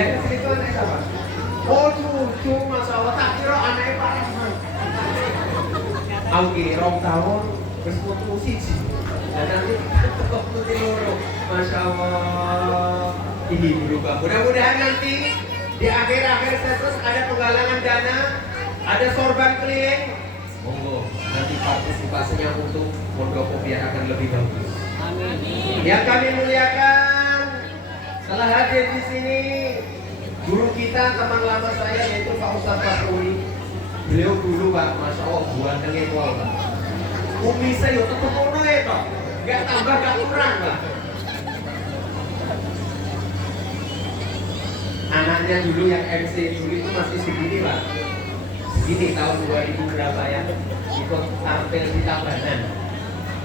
Yang kecil itu anak siapa? Oh cucu, masya Allah. Tak kira anaknya Pak Rahman. Oke, rong tahun terus putu siji. Dan nanti tetap putu loro. Masya Allah. Ini berubah. Mudah-mudahan nanti di akhir-akhir session ada penggalangan dana, ada sorban keliling. Monggo, nanti partisipasinya untuk Muldoko biar akan lebih bagus. Amin. Yang kami muliakan, telah hadir di sini guru kita, teman lama saya yaitu Pak Ustadz Faturi. Beliau dulu Pak, masya Allah buat ngepol Pak. Umi saya tetap kono ya Pak, nggak tambah nggak kurang Pak. Anaknya dulu yang MC dulu itu masih segini Pak. Segini tahun 2000 berapa ya? Ikut tampil di Tabanan.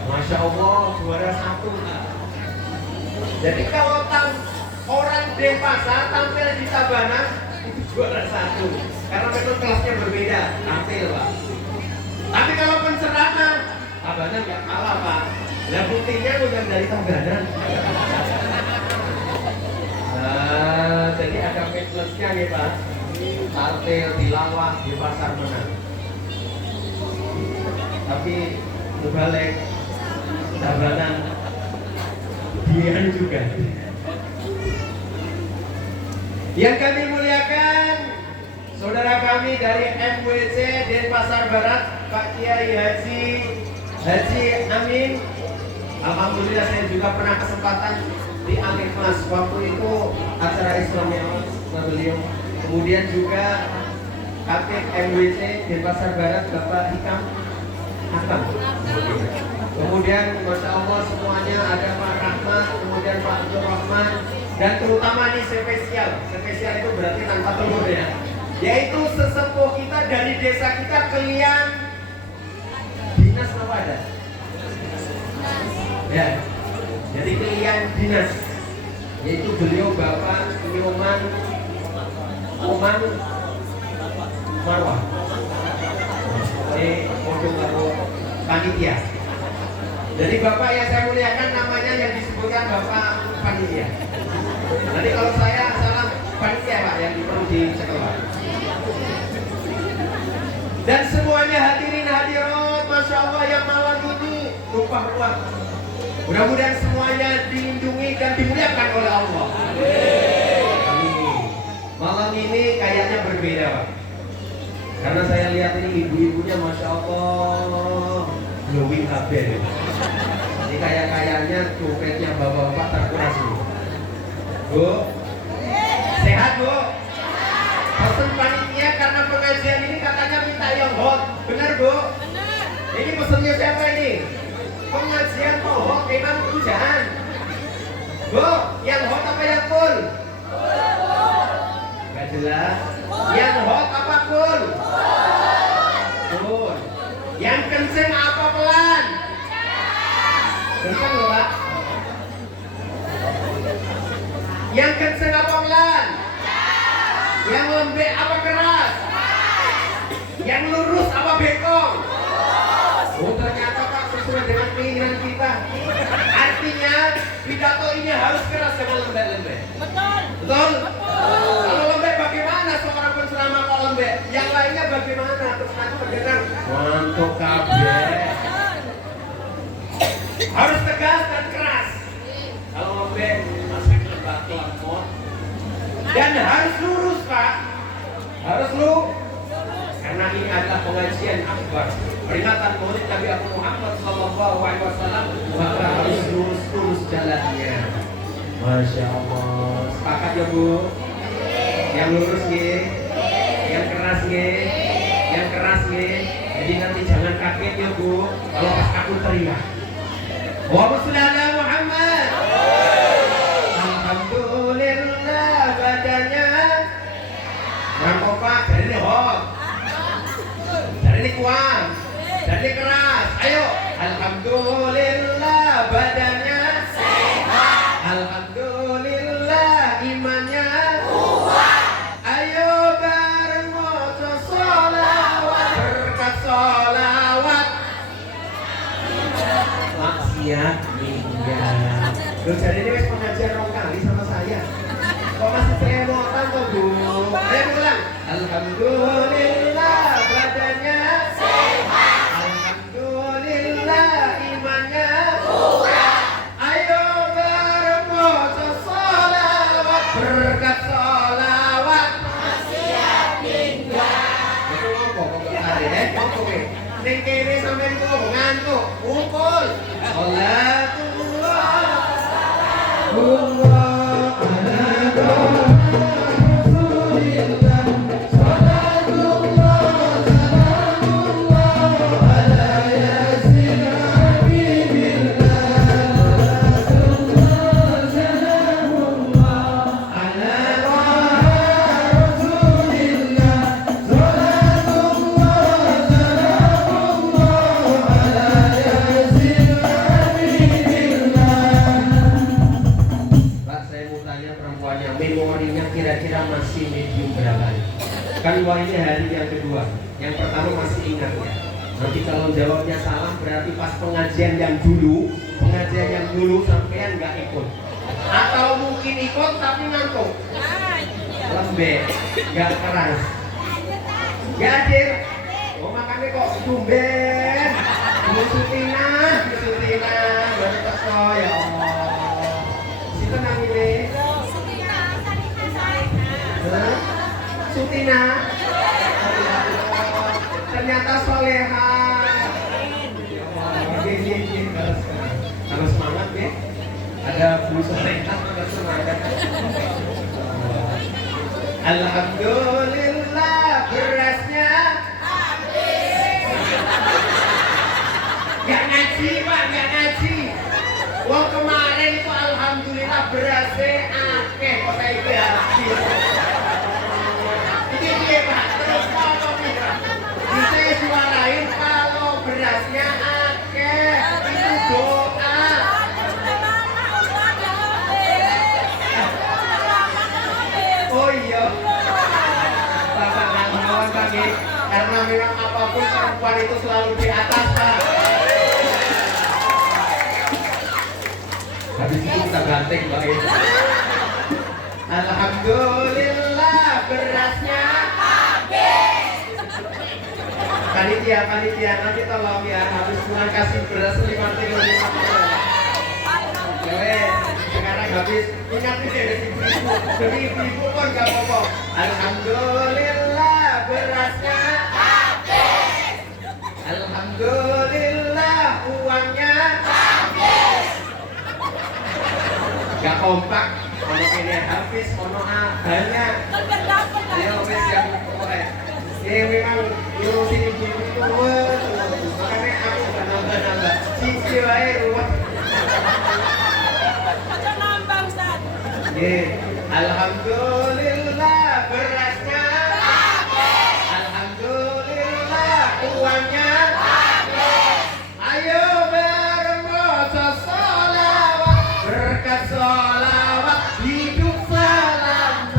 Masya Allah juara 1 Pak. Jadi kalau orang Denpasar tampil di Tabanan itu juara 1. Karena memang kelasnya berbeda, tampil Pak. Tapi kalau penceramah, Tabanan nggak kalah Pak. Lah buktinya udah dari Tabanan. Jadi ada plusnya nih Pak. Tampil di Lawang di pasar menang. Tapi berbalik Tabanan Dian juga. Yang kami muliakan, saudara kami dari MWC Denpasar Barat, Pak Kiai Haji Amin. Alhamdulillah saya juga pernah kesempatan di akhir kelas waktu itu acara Islam yang beliau. Kemudian juga Kapten MWC Denpasar Barat Bapak Hikam Hakam. Kemudian Masya Allah semuanya ada Pak Rahmat, kemudian Pak Abdul Rahman, dan terutama nih spesial itu berarti tanpa telur ya, yaitu sesepuh kita dari desa kita, Kelian Dinas apa ada? Ya, jadi Kelian Dinas, yaitu beliau Bapak Nyoman Oman Marwah. Ini modul panitia. Jadi Bapak yang saya muliakan namanya yang disebutkan Bapak panitia. Nanti kalau saya salah panitia Pak yang perlu dicekel Pak. Dan semuanya hadirin hadirat, Masya Allah yang malam ini tumpah ruah. Mudah-mudahan semuanya dilindungi dan dimuliakan oleh Allah. Amin. Malam ini kayaknya berbeda Pak. Karena saya lihat ini ibu-ibunya Masya Allah glowing kabel. Ini kayaknya copetnya bapak-bapak terkuras Bu. Bu, sehat Bu? Pesan panitia karena pengajian ini katanya minta yang hot. Benar Bu? Benar. Ini pesannya siapa ini? Pengajian mau hot, memang hujan. Bu, yang hot apa yang cool? Gak jelas. Yang hot apa cool? Cool. Yang kenceng apa pelan? Kenceng loh Pak. Yang kenceng apa pelan? Yang lembek apa keras? Yang lurus apa bengkong? Oh ternyata Pak sesuai dengan keinginan kita. Artinya pidato ini harus keras, jangan lembek-lembek. Betul. Betul? Kalau lembek bagaimana seorang penceramah kok lembek? Yang lainnya bagaimana? Terus nanti mendengar mantap kabeh. Harus tegas dan keras. Kalau lembek masih lembek lemot. Dan harus lurus Pak. Harus lurus. Karena ini adalah pengajian akbar. Peringatan Maulid Nabi Muhammad SAW, maka harus lurus jalannya. Masya Allah. Sepakat ya Bu? Yang lurus nggih, yang keras nggih, yang keras nggih. Jadi nanti jangan kaget ya Bu, kalau pas aku teriak. Allahumma sholli ala Muhammad. Alhamdulillah badannya. Mantap Pak, dari ini hot, dari ini kuat, dari ini keras. Ayo, alhamdulillah badannya sehat. Alhamdulillah imannya kuat. Ayo bareng maca sholawat, berkat sholawat maksiat minggat. Loh jadi ini wis pengajian rong kali sama saya. Kok masih cemotan semuanya, memorinya kira-kira masih medium berapa? Kan wah ini hari yang kedua. Yang pertama masih ingat ya. Nanti kalau jawabnya salah berarti pas pengajian yang dulu sampean nggak ikut. Atau mungkin ikut tapi ngantuk. Lembek, nggak keras. Nggak hadir. Oh makanya kok tumben. Sutina, baru teko ya Allah. Sinten namine? Sutina. Ternyata soleha. Harus semangat ya. Ada Bu Soleha, harus semangat. Alhamdulillah berasnya habis. Gak ngaji Pak, gak ngaji. Wong kemarin itu alhamdulillah berasnya akeh kok saiki habis. Ini Pak, terus apa kita? Bisa suarain kalau berasnya akeh itu doa. Oh iya. Bapak nggak melawan Pak, karena memang apapun perempuan itu selalu di atas Pak. Habis itu kita ganteng Pak. Alhamdulillah berasnya habis. Panitia nanti tolong ya, habis pulang kasih beras 5 kilo. Sekarang habis ingat ini ada ibu-ibu, demi ibu-ibu pun gak apa-apa. Alhamdulillah berasnya habis. Alhamdulillah uangnya habis. Gak kompak, ono ini habis, ono banyak. Ayo wis yang pokoknya. Ini memang ngurusin ibu-ibu itu makanya aku gak nambah-nambah. Cici wae ruwet. Alhamdulillah berasnya habis. Alhamdulillah uangnya habis. Ayo bareng baca sholawat, berkat sholawat hidup selamat.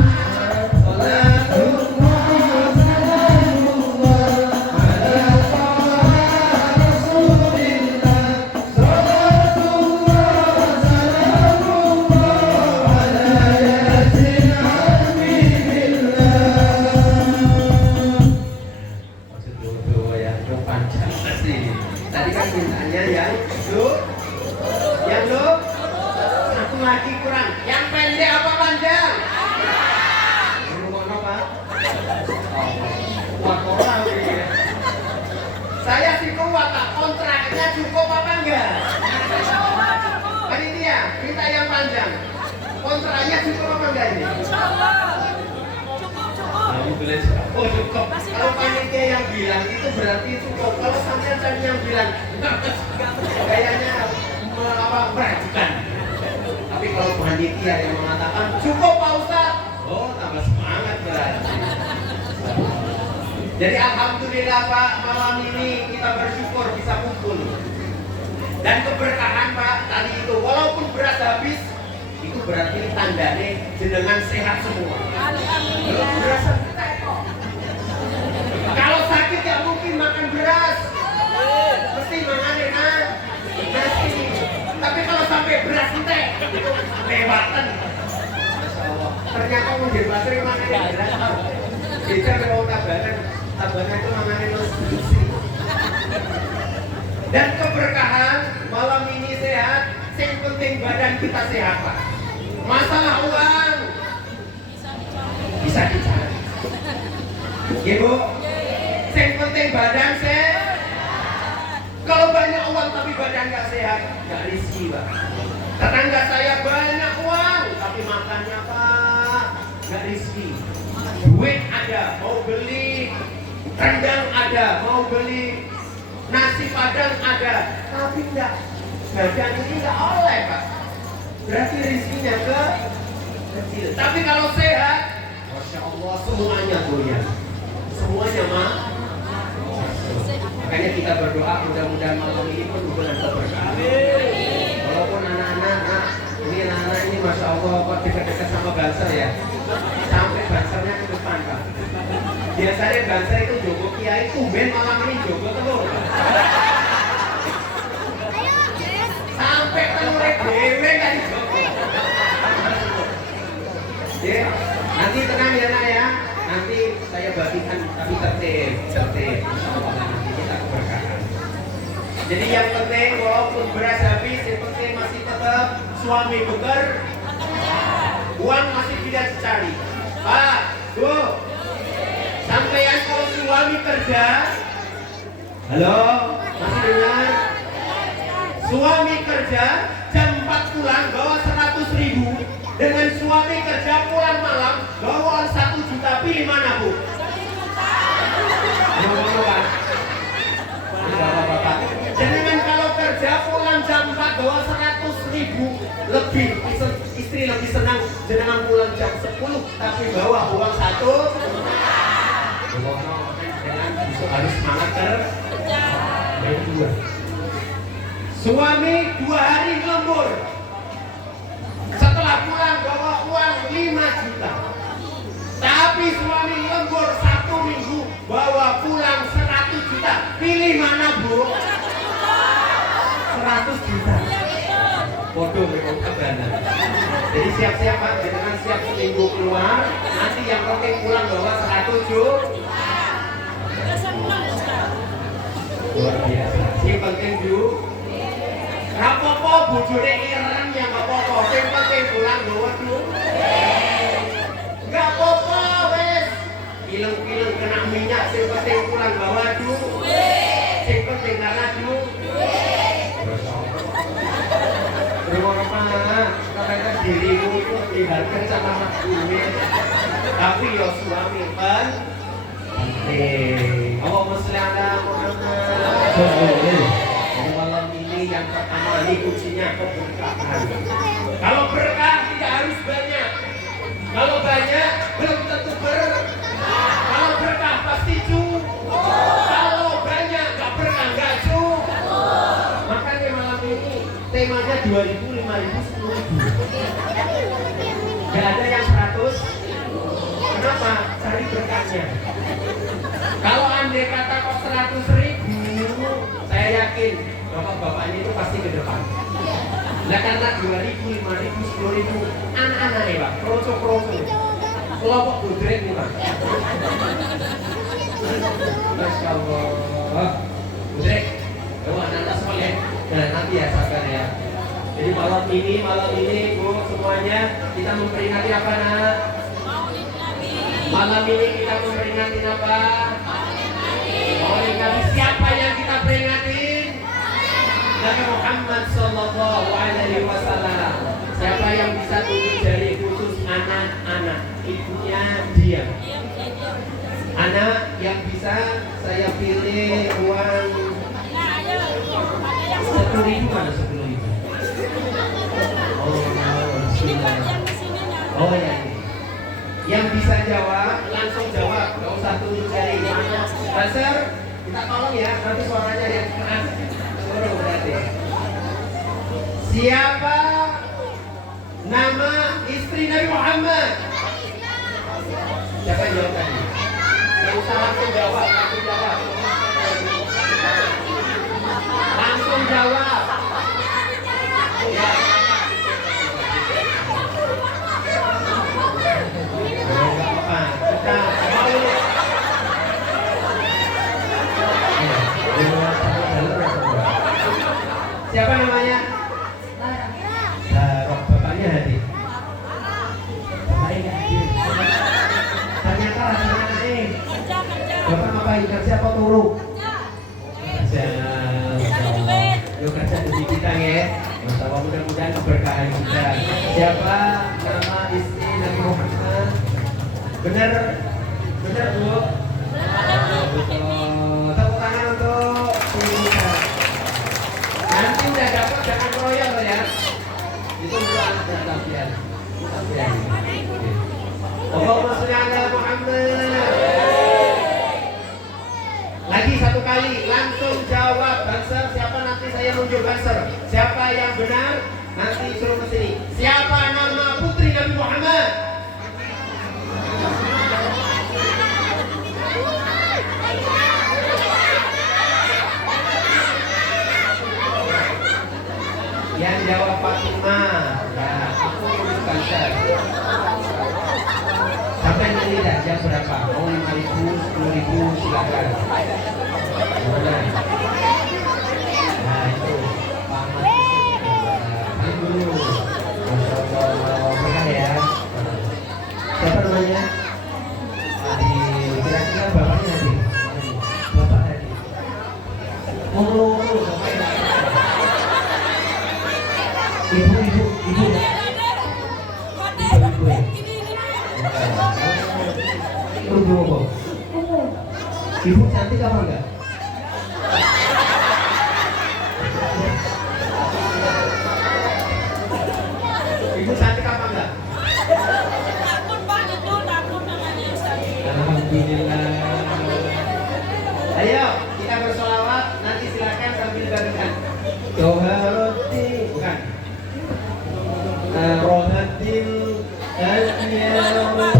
Tadi kan mintanya yang satu lagi kurang. Yang pendek apa panjang? Ngono Pak. Kuat orang ya. Saya sih kuat Pak. Kontraknya cukup apa enggak? Panitia, minta yang panjang. Kontraknya cukup apa enggak ini? Oh cukup. Kalau panitia yang bilang itu berarti cukup. Kalau sampean tadi yang bilang kayaknya meragukan. Tapi kalau panitia yang mengatakan cukup Pak Ustadz, oh tambah semangat berarti. Jadi alhamdulillah Pak, malam ini kita bersyukur bisa kumpul. Dan keberkahan Pak tadi itu walaupun beras habis, itu berarti tandanya jenengan sehat semua. Alhamdulillah. Kalau sakit ya mungkin makan beras, mesti makan nasi. Tapi kalau sampai beras ente, itu lewatan. Ternyata mau jadi bateri makan beras. Bisa kalau tabanan itu makan nasi. Dan keberkahan malam ini sehat, yang penting badan kita sehat Pak. Masalah uang bisa dicari. Ibu, yang penting badan sehat. Kalau banyak uang tapi badan nggak sehat, nggak rezeki Pak. Tetangga saya banyak uang tapi makannya Pak nggak rezeki. Duit ada, mau beli rendang ada, mau beli nasi padang ada, tapi nggak badan ini nggak oleh Pak. Berarti rezekinya kecil. Tapi kalau sehat, Masya Allah semuanya goyang. Semuanya mah. Makanya kita berdoa mudah-mudahan malam ini pun bukan keberkahan. Walaupun anak-anak ini ini Masya Allah kok dekat-dekat sama Banser ya. Sampai Bansernya ke depan Pak. Biasanya Banser itu jogo kiai, tumben malam ini jogo telur Pak. Sampai telur dewe kan jogo. Ya, nanti tenang ya nak ya. Nanti saya bagikan tapi tertib. Insya Allah nanti kita keberkahan. Jadi yang penting walaupun beras habis, yang penting masih tetap suami beker, uang masih tidak dicari. Pak, Bu, sampeyan kalau suami kerja, halo, masih dengar? Suami kerja jam 4 pulang bawa 100.000, dengan suami kerja pulang malam bawa 1 juta, pilih mana Bu? Bapak-bapak, bapak-bapak. Jangan kalau kerja pulang jam 4 bawa 100.000 lebih, istri lebih senang jangan pulang jam 10 tapi bawa uang 1 jangan harus semangat kerja. Yang kedua, suami 2 hari lembur, setelah pulang bawa uang 5 juta, tapi suami lembur 1 minggu bawa pulang 100 juta, pilih mana Bu? 100 juta. Bodoh memang kebenaran. Jadi siap-siap Pak, jangan siap seminggu keluar, nanti yang penting pulang bawa 100 juta. Luar biasa. Yang penting Bu, rapopo bojone ireng yang gak apa-apa, yang penting pulang bawa duit. Gak apa-apa wes. Kileng-kileng kena minyak, yang penting pulang bawa duit. Yang penting karena duit. Karena dirimu itu dihargai sama duit, tapi ya suami kan penting. Allahumma sholli ala Muhammad. Jadi malam ini yang pertama ini kuncinya keberkahan. Kalau berkah tidak harus banyak. Kalau banyak belum tentu berkah. Kalau berkah pasti cukup. Kalau banyak nggak berkah nggak cukup. Makanya malam ini temanya 2.000, 5.000, 10.000. Gak ada yang 100. Kenapa? Cari berkahnya. Kalau andai kata kok 100.000, saya yakin bapak-bapaknya itu pasti ke depan. Nah karena 2.000, 5.000, 10.000, anak-anak nih Pak, kroco-kroco, kelompok budret nih Pak. Masya Allah. Budret, anak-anak sekolah. Nah nanti ya sabar ya. Jadi malam ini Bu semuanya kita memperingati apa nak? Malam ini kita memperingati apa? Maulid Nabi. Siapa yang kita peringatin? Nabi Muhammad Sallallahu Alaihi Wasallam. Siapa yang bisa tunjuk jari khusus anak-anak? Ibunya dia. Anak yang bisa saya pilih uang 10.000 mana 10.000? Oh ya ini. Yang bisa jawab langsung jawab, nggak usah tunjuk jari mana. Banser, kita tolong ya, nanti suaranya yang keras. Suruh berarti. Siapa nama istri Nabi Muhammad? Siapa yang jawab tadi? Nggak usah langsung jawab, langsung jawab. Langsung jawab. Ya. Siapa namanya? Darok. Bapaknya hadir. Bapaknya hadir. Ternyata rasanya Bapak ngapain? Kerja apa turu? Kerja. Yuk kerja di kita ya. Masalah mudah-mudahan keberkahan kita. Siapa nama istri Nabi Muhammad? Benar Bu? Betul. Tepuk tangan untuk Ibu. Nanti udah dapat jangan royal ya. Itu bukan tabiat. Allahumma sholli ala Muhammad. Lagi satu kali langsung jawab Banser. Siapa nanti saya nunjuk Banser. Siapa yang benar nanti suruh ke sini. Siapa nama silakan. Gimana? Nah itu Pak Ahmad. Salim dulu. Masya Allah, pegang ya. Siapa namanya? Kira-kira bapaknya tadi? Bapak tadi. Oh, bapaknya. Ibu. Ibu ya? Ibu cantik apa enggak? Ibu cantik apa enggak? Takut Pak, itu takut namanya saya. Alhamdulillah. Ayo kita bersolawat, nanti silakan sambil bagikan. Toharoti, bukan. Rohatin al-yawma.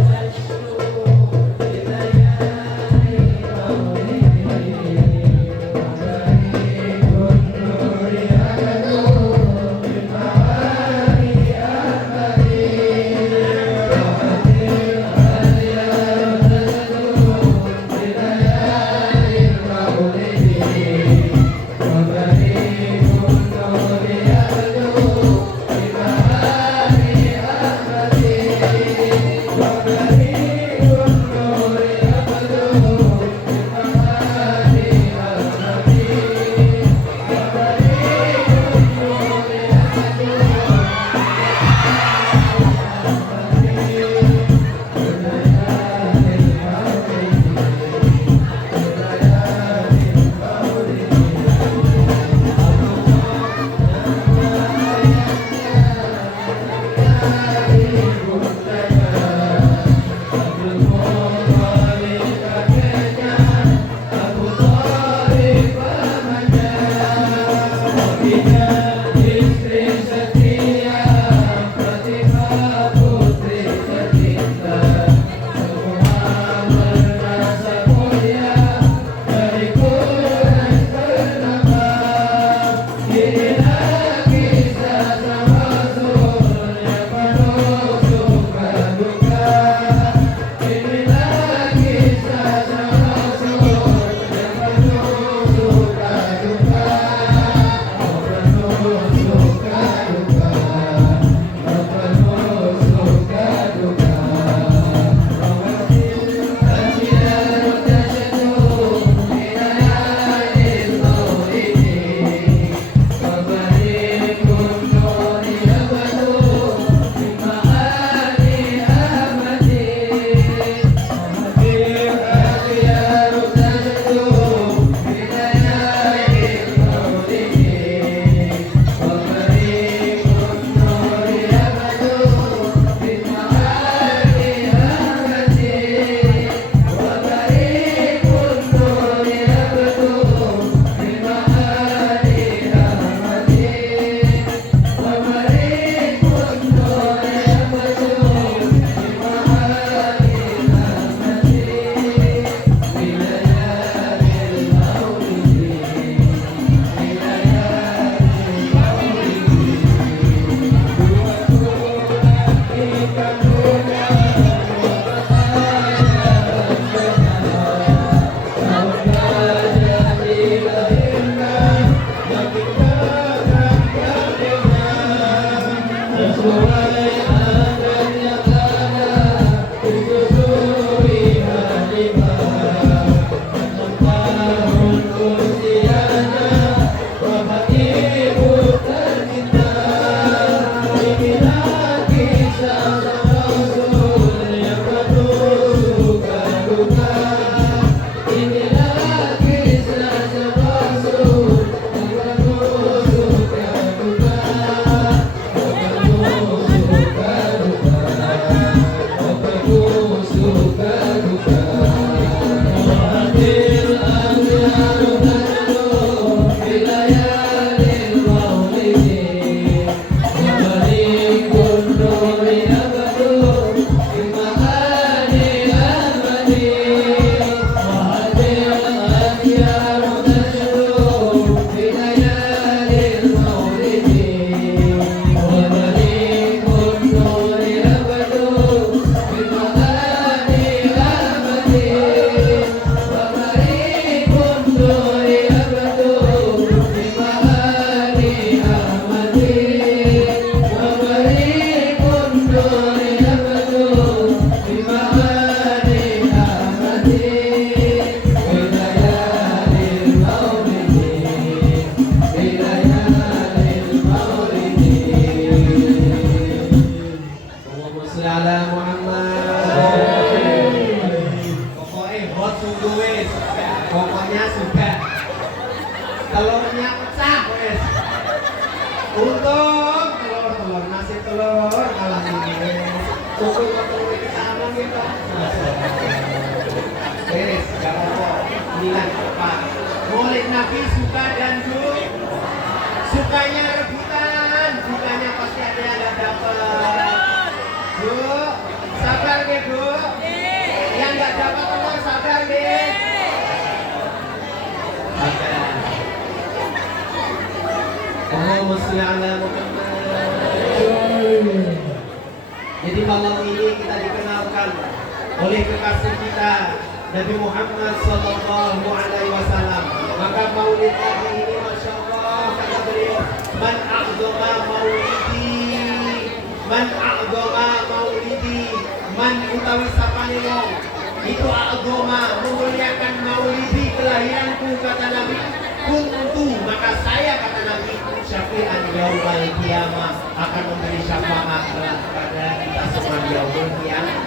Pokoknya hot sungguh wes. Pokoknya sudah. Telurnya pecah wes. Untung telur nasi telur malam ini. Pukul telur ini sama gitu. Wes, gak apa-apa. Inilah apa? Maulid Nabi suka dan sukanya rebutan, sukanya pasti ada yang gak dapat. Bu, sabar deh Bu. Yang gak dapat telur sabar deh. Sabar. Allahumma sholli ala Muhammad. Jadi malam ini kita dikenalkan oleh kekasih kita Nabi Muhammad sallallahu alaihi wasallam. Maka maulid Nabi ini Masya Allah kata beliau, man a'zama maulidi, man utawi sapane wong itu a'zama memuliakan maulidi kelahiranku kata Nabi. Kuntu maka saya kata Nabi syafi'an yaumil qiyamah akan memberi syafaat kepada kita semua di yaumil qiyamah.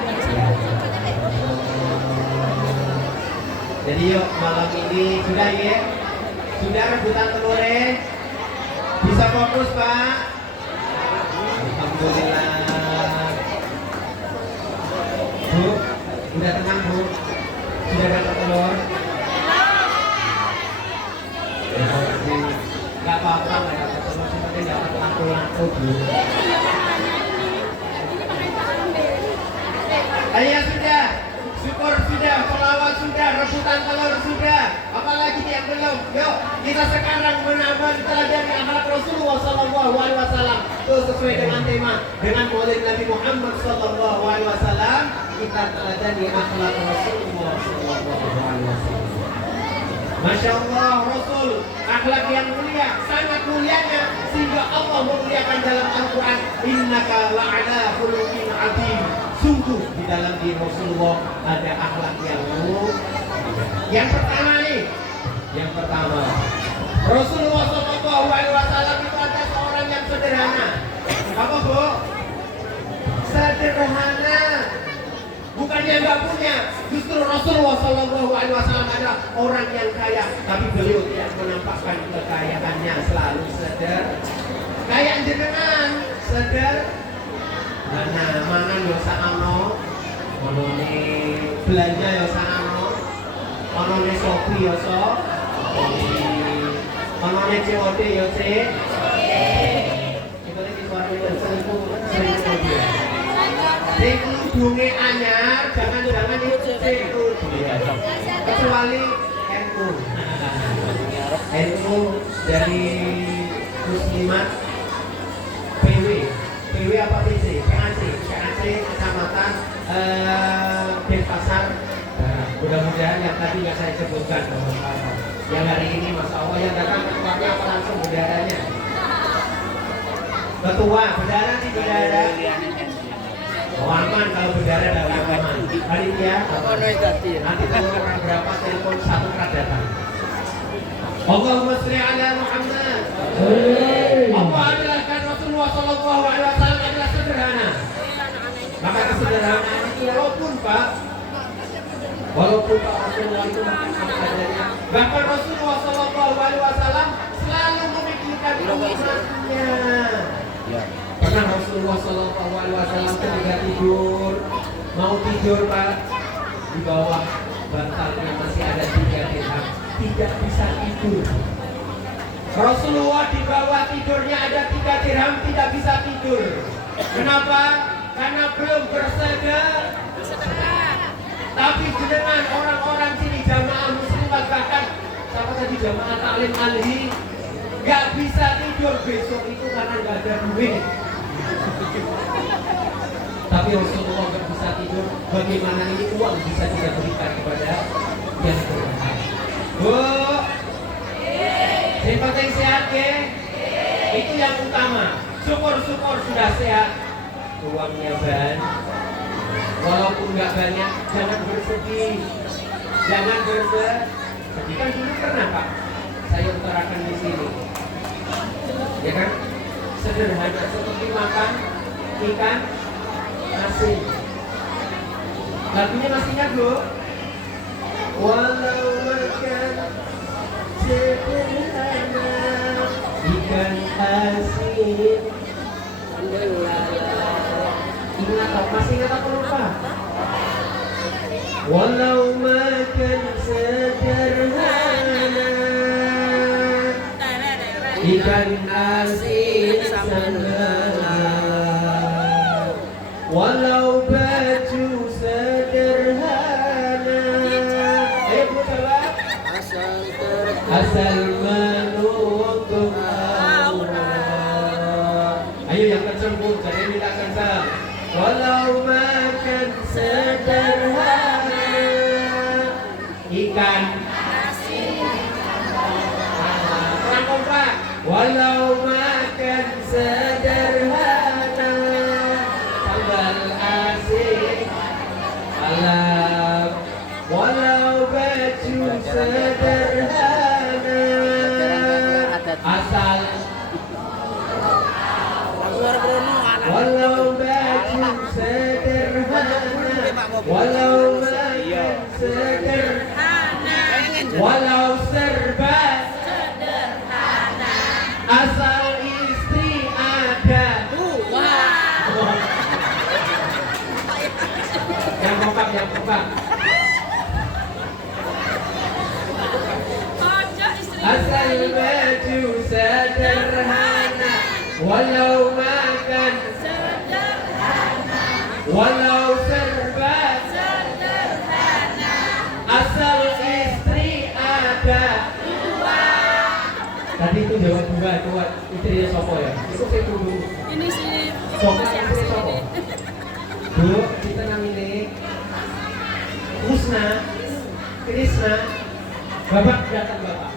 Jadi yuk malam ini sudah ya, sudah rebutan telurnya, bisa fokus Pak. Alhamdulillah. Bu, udah tenang Bu, sudah dapat telur. Gak apa-apa nggak dapat telur, seperti dapat lampu-lampu Bu. Ayah sudah. Syukur sudah, selawat sudah, rebutan telur sudah, apalagi yang belum. Yuk, kita sekarang menambah teladan akhlak Rasulullah sallallahu alaihi wasallam. Itu sesuai dengan tema dengan maulid Nabi Muhammad sallallahu alaihi wasallam, kita teladani akhlak Rasulullah sallallahu alaihi wasallam. Masya Allah, Rasul akhlak yang mulia, sangat mulianya sehingga Allah memuliakan dalam Al-Quran, innaka la'ala khuluqin azim. Sungguh di dalam diri Rasulullah ada akhlak yang mulia. Yang pertama Rasulullah sallallahu alaihi wasallam itu ada seorang yang sederhana. Apa Bu? Sederhana. Bukan dia nggak punya, justru Rasulullah sallallahu alaihi wasallam adalah orang yang kaya, tapi beliau tidak menampakkan kekayaannya, selalu kayak jenengan, mangan yo sakno, monone belanja yo sakno, monone Shopee yo sok, monone COD yo sik. Itu iki suarane selingkuh. Sing hidunge anyar, jangan-jangan itu selingkuh. Kecuali NU dari Muslimat PW apa PC? PAC Kecamatan Denpasar. Mudah-mudahan yang tadi nggak saya sebutkan, yang hari ini Masya Allah yang datang ketuanya apa langsung bendaranya? Ketua, bendara di bendara. Aman kalau bendara dari aman. Panitia. Nanti kalau orang berapa telepon satu datang. Allahumma sholli ala Muhammad. Allah adalah kan Rasulullah sallallahu alaihi wasallam adalah sederhana. Maka kesederhanaan itu walaupun Pak Rasulullah itu makan seadanya. Bahkan Rasulullah sallallahu alaihi wasallam selalu memikirkan umatnya. Pernah Rasulullah sallallahu alaihi wasallam ketika mau tidur Pak, di bawah bantalnya masih ada 3 dirham, tidak bisa tidur. Rasulullah di bawah tidurnya ada 3 dirham, tidak bisa tidur. Kenapa? Karena belum bersedekah. Tapi dengan orang-orang sini jamaah muslimat, bahkan siapa tadi jamaah taklim alhi, nggak bisa tidur besok itu karena nggak ada duit. Tapi Rasulullah nggak bisa tidur. Bagaimana ini uang bisa kita berikan kepada yang berhak? Bu, yang penting sehat ya. Itu yang utama. Syukur-syukur sudah sehat. Uangnya banyak. Walaupun nggak banyak, jangan bersedih. Jangan bersedih. Kan dulu pernah Pak, saya utarakan di sini. Ya kan? Sederhana seperti makan ikan asin. Lagunya masih ingat Bu? Walau makan sederhana ikan asin. Ingat apa? Masih ingat apa lupa? Walau makan sederhana ikan asin sangat, walau baju sederhana. Ayo Bu coba. Asal menunggu Allah. Ayo yang kencang Bu, jangan minta kencang. Walau makan sederhana ikan kurang kompak. Walau makan sederhana sambal asin alam, walau baju sederhana asal, walau baju sederhana, walau makan sederhana, walau serba sederhana, asal istri ada. Yang kompak, yang kompak. Asal baju sederhana, walau makan sederhana, walau serba sederhana, asal istri ada dua. Tadi itu jawab dua, itu istrinya Sopo ya? Itu saya dulu. Ini sih Sopo, istri Sopo. Bu, kita namanya Krishna. Bapak datang Bapak.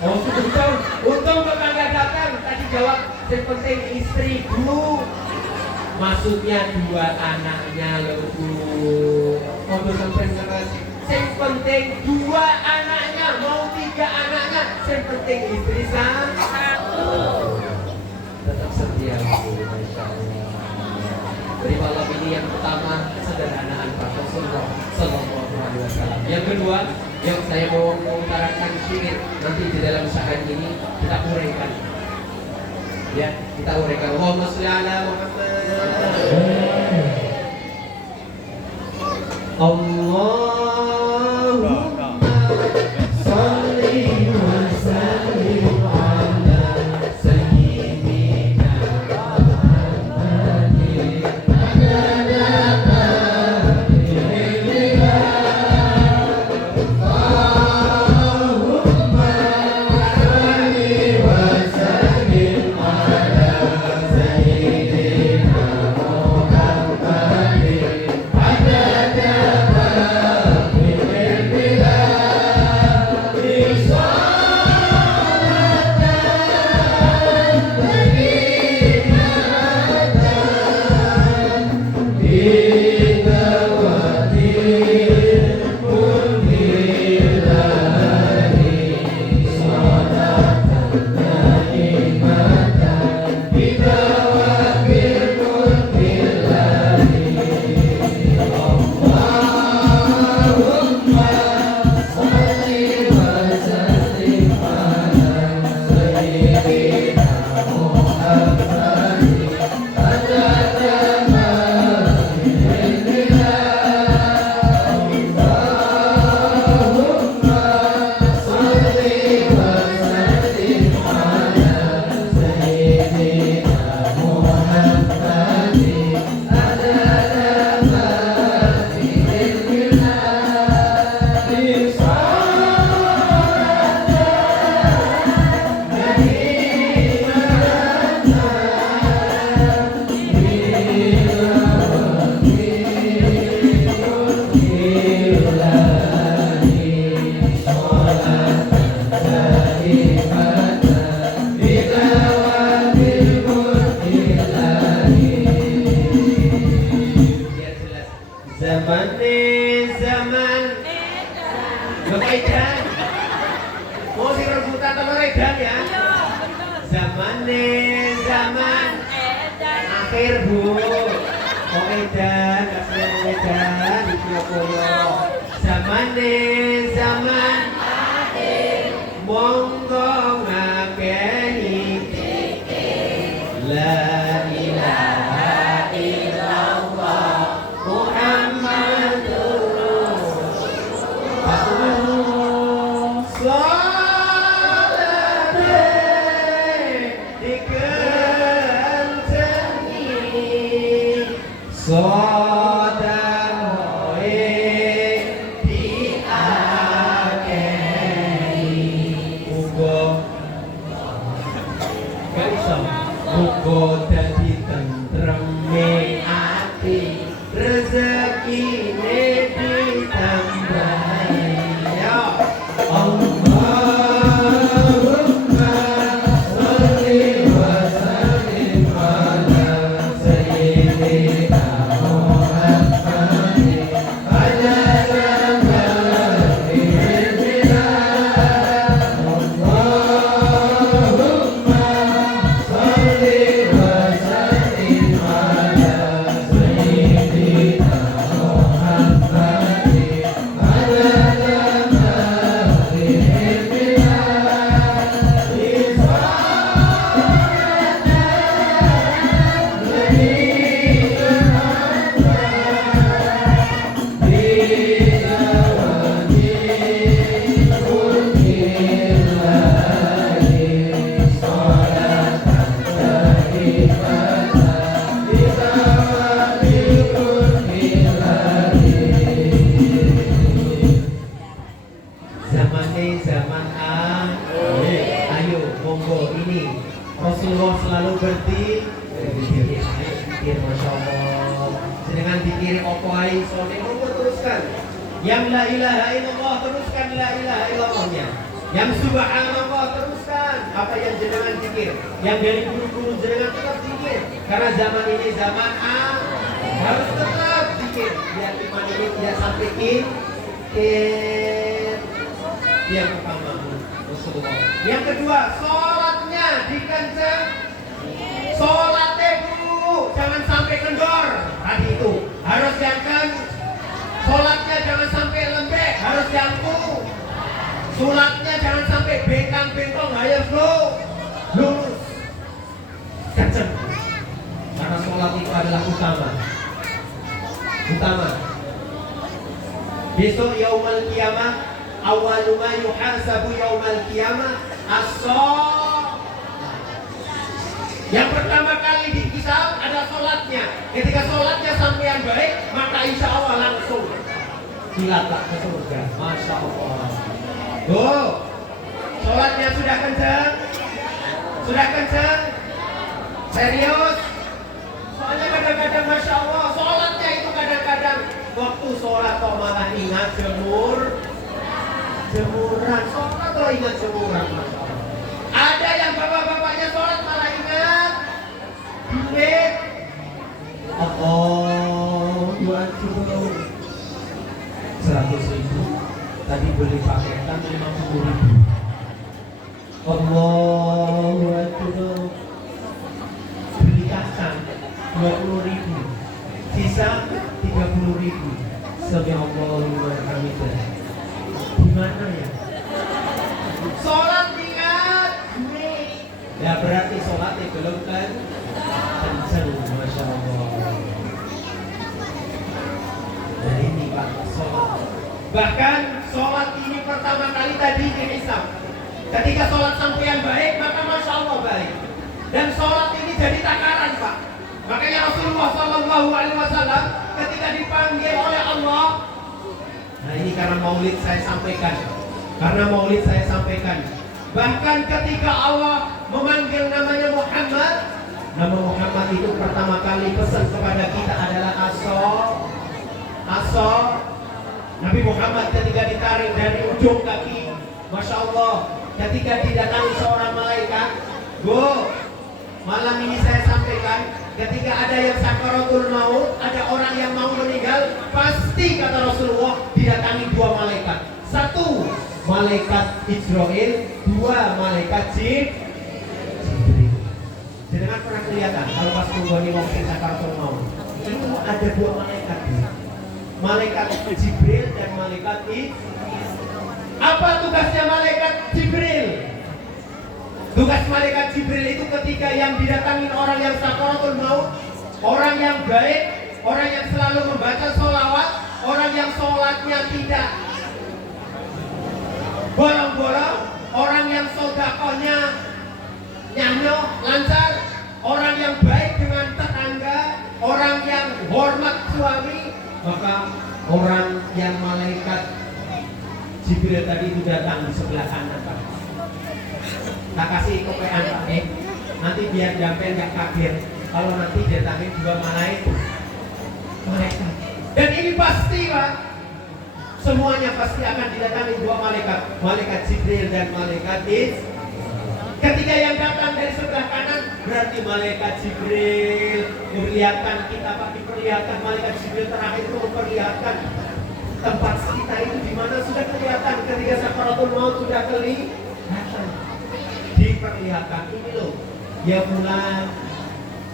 Oh, untung Bapak nggak datang. Tadi jawab yang penting istriku. Maksudnya dua anaknya loh Bu. Oh, sampai ngeras. Yang penting dua anaknya, mau tiga anaknya. Yang penting istri satu. Tetap setia Bu, Masya Allah. Dari malam ini yang pertama kesederhanaan Pak Rasulullah Sallallahu Alaihi Wasallam. Yang kedua, yang saya mau mengutarakan syirik nanti di dalam syahadat ini kita uraikan. Ya, kita uraikan. Allahumma sholli ala Muhammad. Allahumma sholli wa sallim ala sayyidina Muhammadin. Zaman Bapak Edan mau si rebutan sama Edan ya. Zaman akhir Bu. Oh Edan, kasihan Edan. iki apa ya? Zamane zaman akhir monggo ngakeni la ilaha illallah Muhammadur Rasulullah. Salate dikenceni sodan hoe diakeni uga gak iso uga dadi tentreme ati rezekine ditambahi ya Allahumma sholli wa sallim ala sayyidina Muhammadin adada mahil bilad Allahumma sholli wa sallim ala sayyidina Muhammadin adada mahil Zamannya zaman akhir. Ayo, monggo ini Rasulullah selalu berzikir, masya Allah. Dengan dikir opoai, sore monggo teruskan. Yang la ilaha illallah teruskan la ilaha illallahnya. Yang subhanallah teruskan apa yang jenengan zikir. Yang dari guru-guru jenengan tetap zikir. Karena zaman ini zaman harus tetap zikir. Biar iman ini tidak sampai yang pertama Rasulullah. Yang kedua, sholatnya dikenceng. Sholatnya dulu, jangan sampai kendor. Tadi itu harus jangan. Sholatnya jangan sampai lembek, harus jangkung. Sholatnya jangan sampai bengkang-bengkong, harus lurus. Kenceng. Karena sholat itu adalah utama. Besok yaumul qiyamah awwalu ma yuhasabu yaumul qiyamah as-shalah. Yang pertama kali dihisab ada sholatnya. Ketika sholatnya sampean baik, maka insya Allah langsung dilatak ke surga. Masya Allah. Tuh, sholatnya sudah kencang, serius. Soalnya kadang-kadang masya Allah, sholatnya itu kadang-kadang waktu sholat kok malah ingat jemuran. Sholat kok ingat jemuran, masya Allah. Ada yang bapak-bapaknya sholat malah ingat duit. Allahu Akbar. 100.000 tadi beli paketan 50.000. Allahu Akbar. Beli kacang 20.000, sisa 30.000. Sami Allahu wa hamidah. Gimana ya? Sholat ingat duit. Ya berarti sholatnya belum kan kenceng, masya Allah. Nah ini Pak, sholat. Bahkan sholat ini pertama kali tadi dihisab. Ketika sholat sampean baik, maka masya Allah baik. Dan sholat ini jadi takaran Pak. Makanya Rasulullah SAW ketika dipanggil oleh Allah. Nah ini karena maulid saya sampaikan. Bahkan ketika Allah memanggil namanya Muhammad, nama Muhammad itu pertama kali pesan kepada kita adalah asal. Nabi Muhammad ketika ditarik dari ujung kaki, masya Allah, ketika didatangi seorang malaikat, malam ini saya sampaikan, ketika ada yang sakaratul maut, ada orang yang mau meninggal, pasti kata Rasulullah didatangi dua malaikat. Satu malaikat Israel, dua malaikat Jibril. Jangan pernah kelihatan kalau pas menggoni wong sing sakaratul maut. Itu ada dua malaikat. malaikat Jibril dan malaikat Apa tugasnya malaikat Jibril? Tugas malaikat Jibril itu ketika yang didatangin orang yang sakaratul maut, orang yang baik, orang yang selalu membaca sholawat, orang yang sholatnya tidak bolong-bolong, orang yang sodakohnya nyanyo, lancar, orang yang baik dengan tetangga, orang yang hormat suami, maka orang yang malaikat Jibril tadi itu datang di sebelah kanan Pak. Tak kasih kopean Pak, nanti biar jampen nggak kaget kalau nanti datangin dua malaikat. Dan ini pasti Pak, semuanya pasti akan didatangi dua malaikat, malaikat Jibril dan malaikat Ketika yang datang dari sebelah kanan berarti malaikat Jibril memperlihatkan kita Pak, diperlihatkan malaikat Jibril terakhir itu memperlihatkan tempat kita itu di mana sudah kelihatan ketika sakaratul maut sudah kelihatan. Diperlihatkan ini loh, ya fulan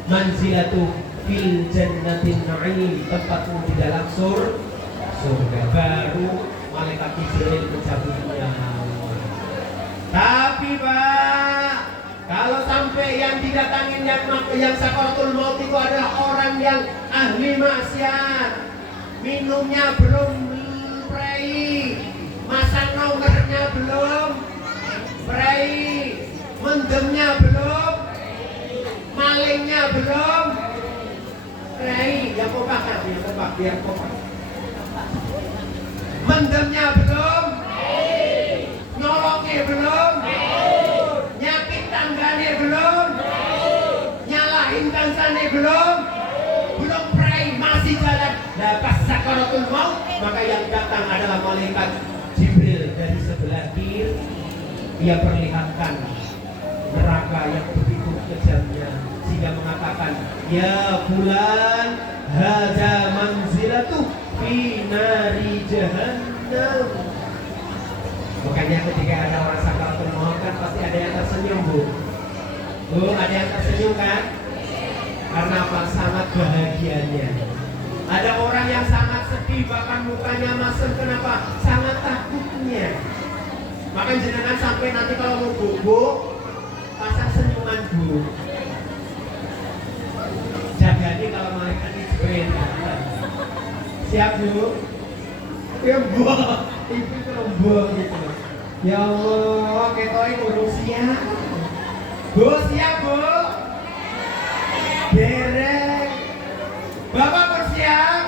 manzilatu fil jannatin na'im, tempatmu di dalam surga. Baru malaikat Jibril mencabutnya. Tapi Pak, kalau sampai yang didatangin yang sakaratul maut itu adalah orang yang ahli maksiat, minumnya belum prei, masak nongkernya belum prei, mendemnya belum, malingnya belum prei, yang kopak biar kopak, mendemnya belum, nyolongnya belum, nyakit tangganya belum, nyalahin kansanya belum pray, masih jalan. Nah pas sakaratul maut, maka yang datang adalah malaikat Jibril dari sebelah kiri. Dia perlihatkan neraka yang begitu kejamnya, sehingga mengatakan, ya fulan hadza manzilatu fi nari jahannam. Makanya ketika ada orang sakaratul maut kan pasti ada yang tersenyum Bu. Ada yang tersenyum kan? Karena apa? Sangat bahagianya. Ada orang yang sangat sedih, bahkan mukanya masam. Kenapa? Sangat takutnya. Maka jenengan sampai nanti kalau mau bobo, pasang senyuman Bu. Jagani kalau malaikat Jibril. Siap Bu? Ya Bu, ibu kelombok gitu. Ya Allah, ketoi urung siap. Bu, siap Bu? Derek. Bapak bersiap?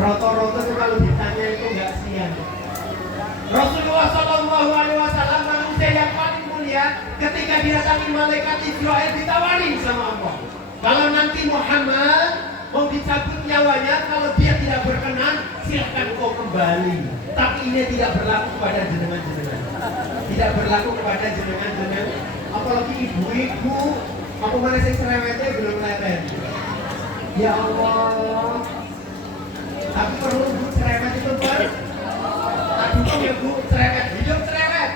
Roto-roto itu kalau ditanya itu nggak siap. Rasulullah Shallallahu Alaihi Wasallam manusia yang paling mulia, ketika didatangi malaikat Israel ditawarin sama Allah. Kalau nanti Muhammad mau dicabut nyawanya, kalau dia tidak berkenan, silahkan kau kembali. Tapi ini tidak berlaku kepada jenengan-jenengan. Tidak berlaku kepada jenengan-jenengan. Apalagi ibu-ibu, aku mana sih cerewetnya belum leten. Ya Allah. Tapi perlu Bu cerewet itu Pak. Aduh ya Bu, cerewet, hidup cerewet.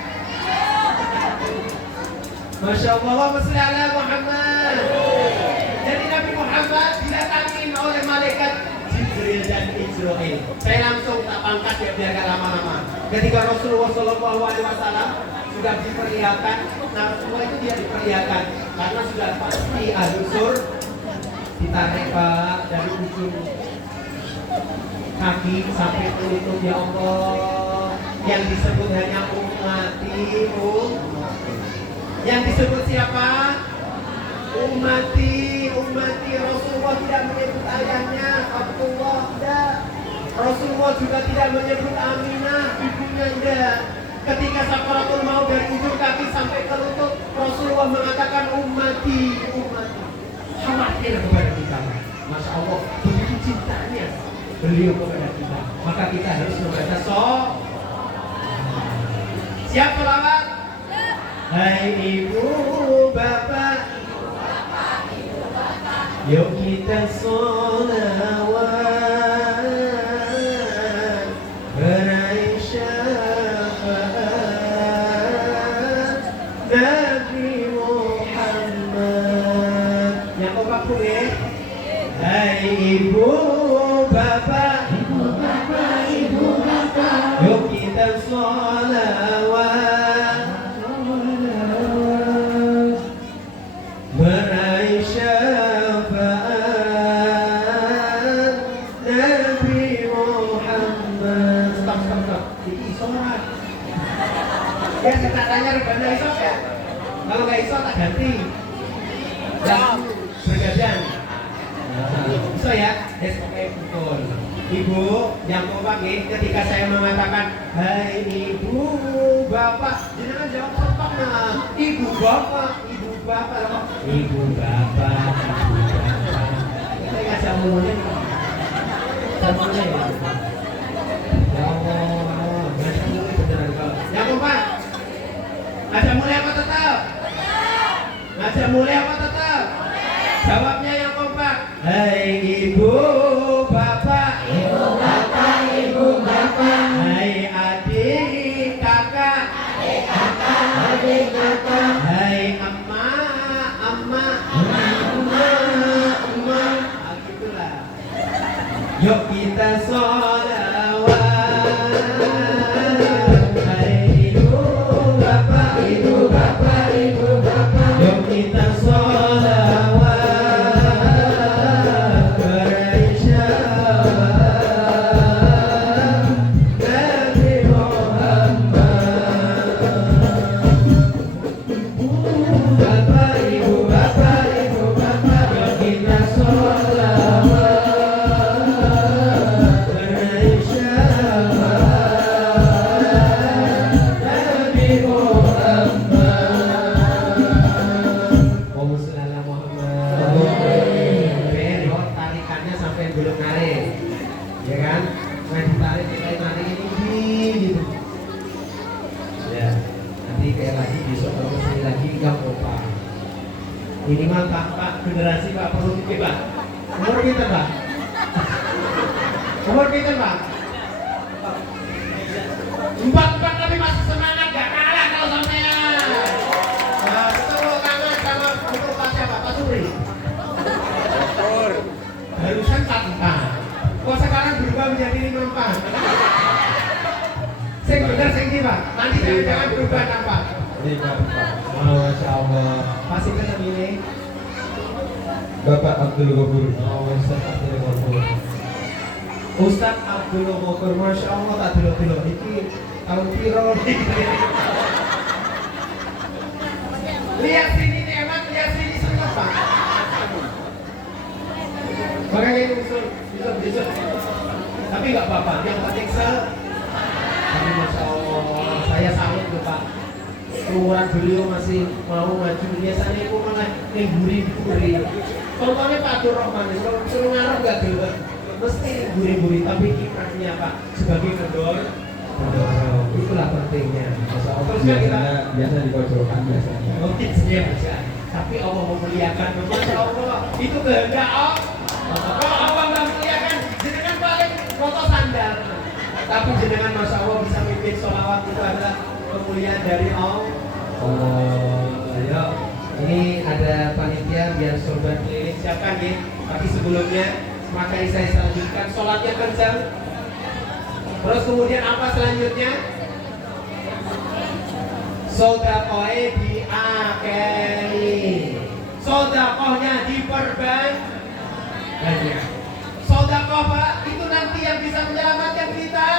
Masya Allah, Allahumma sholli ala Muhammad. Jadi Nabi Muhammad didatangi oleh malaikat Jibril dan Israel. Saya langsung tak pangkat ya biar gak lama-lama. Ketika Rasulullah Shallallahu Alaihi Wasallam sudah diperlihatkan, nah semua itu dia diperlihatkan karena sudah pasti alusur ditarik Pak dari ujung kaki sampai pelutut. Ya Allah, yang disebut hanya ummati. Yang disebut siapa? Ummati. Rasulullah tidak menyebut ayahnya Abdullah, tidak. Rasulullah juga tidak menyebut Aminah, ibunya, tidak. Ketika sakaratul maut dari ujung kaki sampai ke lutut, Rasulullah mengatakan ummati. Khawatir kepada kita. Masya Allah, begitu cintanya beliau kepada kita. Maka kita harus membaca siap selawat. Hai ibu bapak, yuk kita sholawat beraih syafaat Nabi Muhammad. Yang kompak pun ya. Hai ibu Ya kita tanya rebana iso ya. Kalau nggak iso tak ganti. Dan bergantian. Bisa ya? Yes, oke, betul. Ibu yang kompak nih, ketika saya mengatakan hai ibu bapak, jangan jawab kompak nah. Ibu bapak, ibu bapak, ibu bapak, ibu bapak. Kita nggak mulai, mulai ya. Ya Allah, nggak mulai beneran kalau. Yang kompak, ngajak mulai apa tetap? Ngajak mulai apa tetap? Jawabnya yang kompak. Hai ibu bapak, ibu bapak, ibu bapak. Hai adik kakak, adik kakak, adik kakak. Hai emak, emak, emak, emak. Ah, gitulah. Yuk kita sholawat. Hai ibu bapak, ibu bapak, ibu bapak. Yuk kita sholawat. Ini mah Pak generasi Pak perlu kita Pak. Umur kita Pak. Umur kita Pak. 44 tapi masih semangat, gak kalah kalau sampean. Nah, ketemu kangen sama untuk Pak siapa? Pak Supri. Barusan 44. Kok sekarang berubah menjadi 54? Sing bener sing ndi Pak? Nanti jangan berubah nampak. Masya Allah. Pasti ketemu ini Bapak Abdul Ghafur. Ustaz Abdul Ghafur. Ustaz Abdul Ghafur, Masya Allah tak dulu-dulu. Ini tahun piro. Lihat sini nih Emat, lihat sini semua Pak. Makanya ini usul. Tapi nggak apa-apa, yang penting tapi Masya Allah, saya salut loh Pak. Umuran beliau masih mau maju, biasanya itu malah yang gurih-gurih. Contohnya Pak Abdul Rahman, suruh ngarep gak gelap, mesti gurih-gurih, tapi kiprahnya Pak sebagai kendor, itulah pentingnya. Masya Allah. Terus Biasa di pojokan biasanya. Mungkin sedia bisa, tapi Allah memuliakan. Masya Allah, itu kehendak Allah. Kalau Allah nggak memuliakan, jenengan paling foto sandal. Tapi jenengan Masya Allah bisa mimpin sholawat, itu adalah kemuliaan dari Allah. Ayo, ini ada panitia biar sorban keliling siapkan ya. Tapi sebelumnya, maka saya selanjutkan sholatnya kencang. Terus kemudian apa selanjutnya? Sodakohnya diakhiri, sodakohnya diperbanyak. Sodakoh Pak, itu nanti yang bisa menyelamatkan kita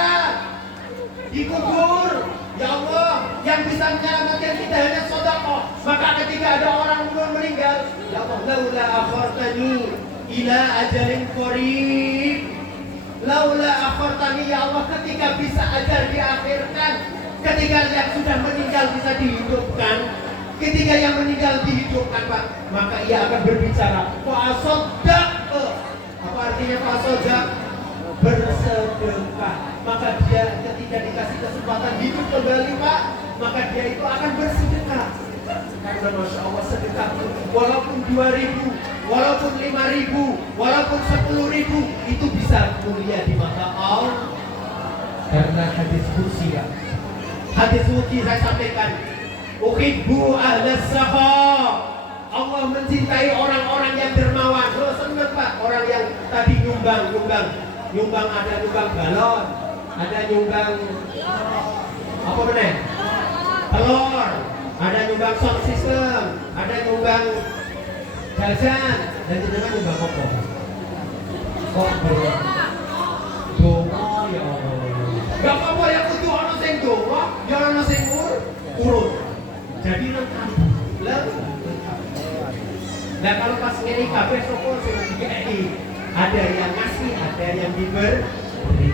di kubur. Ya Allah, yang bisa menyelamatkan kita hanya sodakoh. Maka ketika ada orang meninggal, ya Allah, laula akhartani ila ajalin qarib. Laula akhartani, ya Allah, ketika bisa ajal diakhirkan, ketika yang sudah meninggal bisa dihidupkan, ketika yang meninggal dihidupkan Pak, maka ia akan berbicara fa'asoddaq. Apa artinya fa'asoddaq? Bersedekah. Maka dia ketika dikasih kesempatan hidup kembali Pak, maka dia itu akan bersedekah. Karena Masya Allah sedekah walaupun 2.000, walaupun 5.000, walaupun 10.000, itu bisa mulia di mata Allah. Karena hadis qudsi ya. Hadis qudsi saya sampaikan, uhibbu ahlas sakha. Allah mencintai orang-orang yang dermawan. Oh, senang Pak, orang yang tadi nyumbang, ada nyumbang balon, ada nyumbang apa bener? Telur, ada nyumbang sound system, ada nyumbang jajan, dan jenengan nyumbang apa? Kok dongo ya Allah. Gak apa-apa ya kudu ana sing dongo, ya ana sing Nah kalau pas ngene kabeh sapa sing dikei? Ada yang ngasih, ada yang diberi.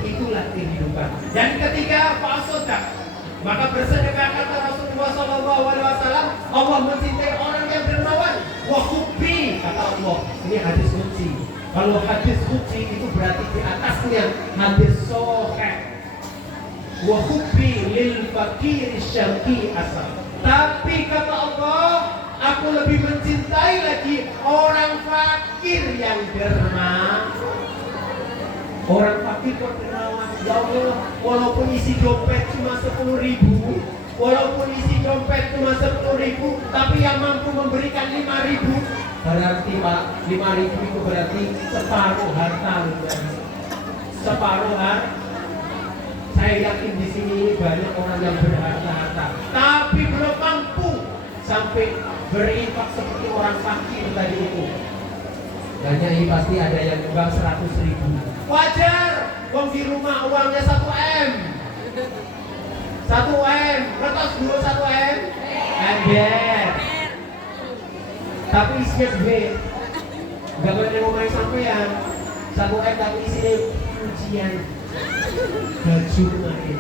Itulah kehidupan. Dan ketiga, fasodak. Maka bersedekah kata Rasulullah SAW, Allah mencintai orang yang dermawan. Wa hubbi kata Allah. Ini hadis qudsi. Kalau hadis qudsi itu berarti di atasnya hadis sahih. Wa hubbi lil fakir syarqi asal. Tapi kata Allah, aku lebih mencintai lagi orang fakir yang dermawan. Orang fakir kok dermawan. Ya Allah, walaupun isi dompet cuma 10.000, walaupun isi dompet cuma 10.000, tapi yang mampu memberikan 5.000, berarti Pak, 5.000 itu berarti separuh harta. Separuh harta. Saya yakin di sini banyak orang yang berharta-harta, tapi belum mampu sampai berinfak seperti orang fakir tadi itu. Banyak ini pasti ada yang nyumbang 100.000. Wajar, wong di rumah uangnya 1 M. 1 M, ngertos dulu 1 M? Ember. Tapi isinya gede. Gak boleh ngomongin sampean. 1 M tapi isinya ujian. Baju kemarin.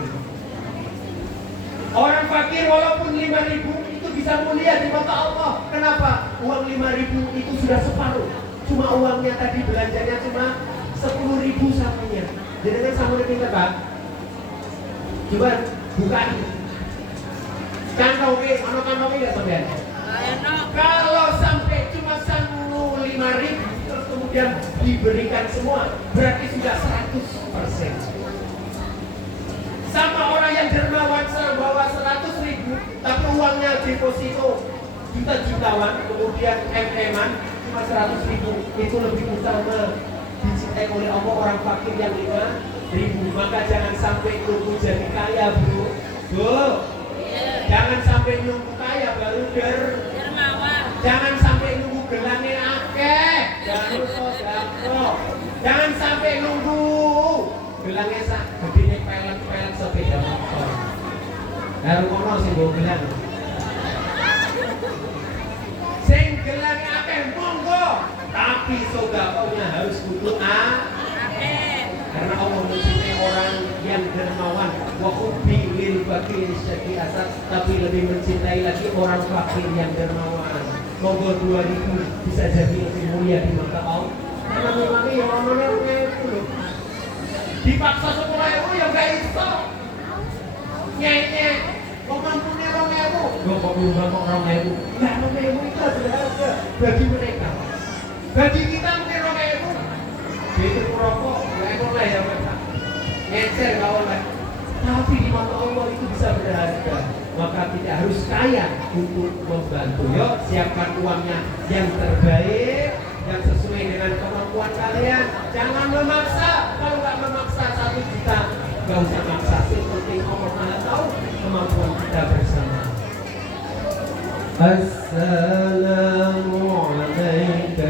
Orang fakir walaupun 5.000 itu bisa mulia di mata Allah. Kenapa? Uang 5.000 itu sudah separuh. Cuma uangnya tadi belanjanya cuma 10.000 samanya. Jadi kan sama dengan Pak. Coba buka. Kantongnya, mana kantongnya nggak sampean? Kalau sampai cuma 5.000 terus kemudian diberikan semua, berarti sudah 100%. Sama orang yang dermawan bawa 100.000, tapi uangnya deposito juta-jutaan, kemudian MM-an cuma 100.000, itu lebih utama dicintai oleh Allah orang fakir yang 5.000. Maka jangan sampai nunggu jadi kaya, bro. Jangan sampai nunggu kaya baru dermawan. Jangan sampai nunggu gelangnya akeh, baru sodako. Jangan sampai nunggu gelangnya sak gedene pelek sepeda motor. Baru kono sing go gelang. Sing gelangnya akeh monggo, tapi sodakonya harus butuh karena Allah mencintai orang yang dermawan. Wa hubbi lil fakir syaqi asad, tapi lebih mencintai lagi orang fakir yang dermawan. Monggo 2.000 bisa jadi lebih mulia di mata Allah. Karena memangnya ya omongnya loh. Dipaksa 10.000 ya gak iso. Nyek kok mampunya 2.000. Kok nyumbang kok 2.000. Lah 2.000 itu adalah harga bagi mereka. Bagi kita mungkin 2.000. Itu rokok, ya boleh ya mereka. Ngecer gak oleh. Tapi di mata Allah itu bisa berharga. Maka tidak harus kaya untuk membantu. Yuk siapkan uangnya yang terbaik, yang sesuai dengan kemampuan kalian. Jangan memaksa. Kalau nggak memaksa 1 juta, nggak usah maksa. Seperti Allah Maha tahu kemampuan kita bersama. Assalamualaikum. Assalamualaikum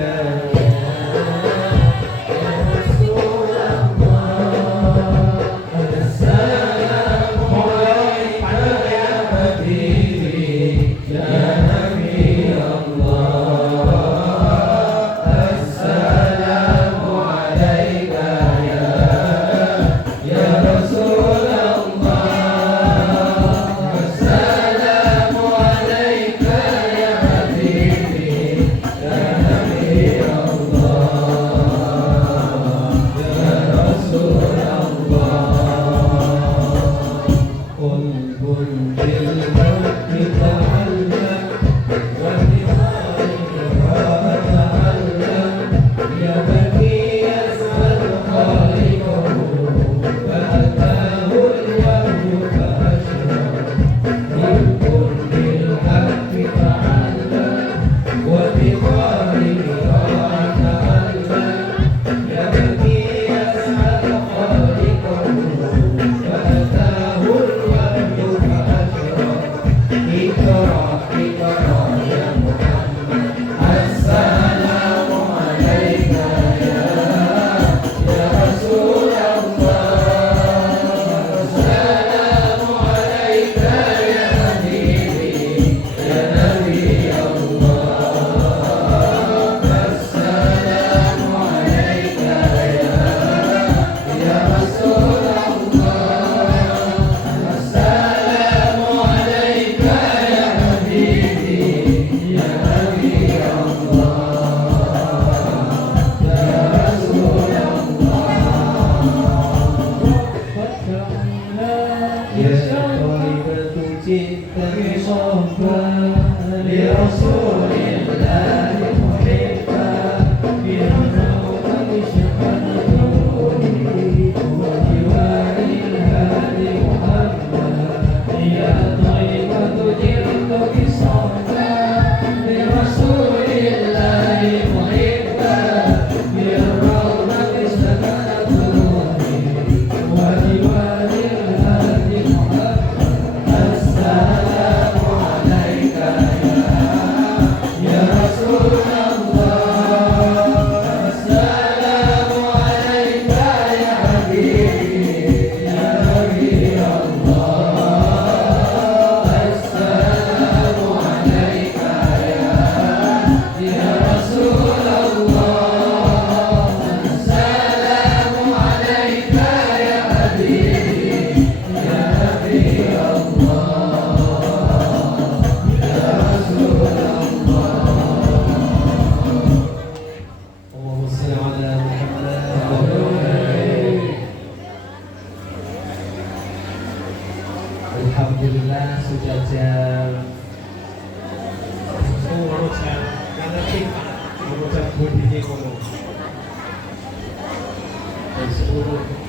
ya Nabi.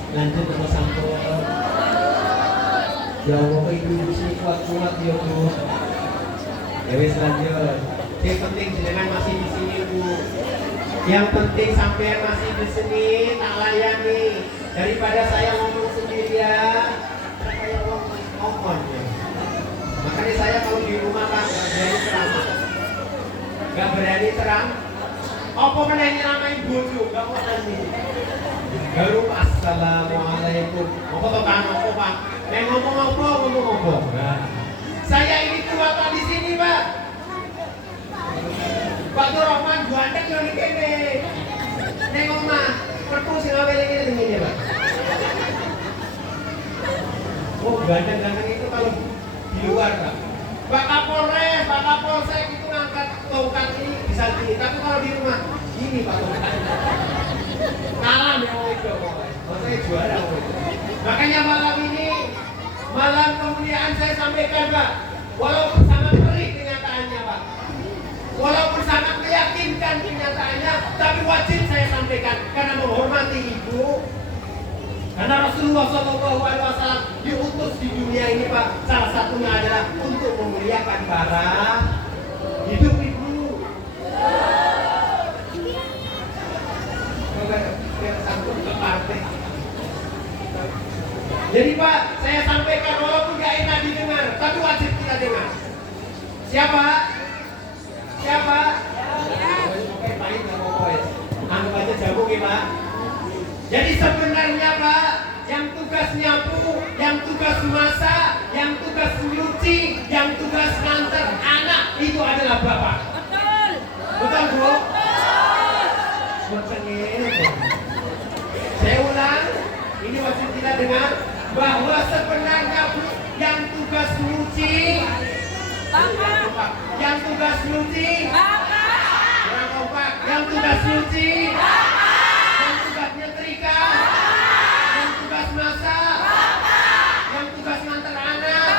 Lanjut sama sampel. Ya Allah, ibu-ibu sini kuat-kuat ya Bu. Ya wis lanjut. Yang penting jenengan masih di sini Bu. Yang penting sampean masih di sini, tak layani. Daripada saya ngomong sendirian, saya ngomong ya. Makanya saya kalau di rumah kan nggak berani ceramah. Nggak berani terang. Apa mana yang nyeramain bodoh? Nggak mau nanti. Baru assalamualaikum. Apa tekan apa Pak? Ngomong apa? Nah, saya ini tua Pak di sini Pak. Pak Tur Rahman buandek yo ning kene. Ning omah, pertu sing awel-awel ngene Pak. Oh, ganteng-ganteng itu kalau di luar Pak. Pak Kapolres, Pak Kapolsek itu ngangkat tongkat ini bisa gini, tapi kalau di rumah gini Pak tongkat. Kalah ya itu pokoknya. Maksudnya juara itu. Makanya malam ini, malam kemuliaan saya sampaikan Pak, walaupun sangat perih kenyataannya Pak, walaupun sangat meyakinkan kenyataannya, tapi wajib saya sampaikan karena menghormati ibu. Karena Rasulullah SAW diutus di dunia ini Pak, salah satunya adalah untuk memuliakan para hidup ibu. Jadi Pak, saya sampaikan walaupun gak enak didengar, tapi wajib kita dengar. Siapa? Siapa? Oke, pahit gak apa-apa ya. Anggap aja jamu ya Pak. Jadi sebenarnya Pak, yang tugas nyapu, yang tugas masak, yang tugas nyuci, yang tugas nganter anak itu adalah Bapak. Betul. Betul Bu? Betul. Saya ulang, ini wajib kita dengar bahwa sebenarnya Bu, yang tugas nyuci, Bapak. yang tugas nyuci, Bapak. kurang kompak, yang tugas nyuci, yang tugas nyetrika, yang tugas masak, yang tugas nganter anak,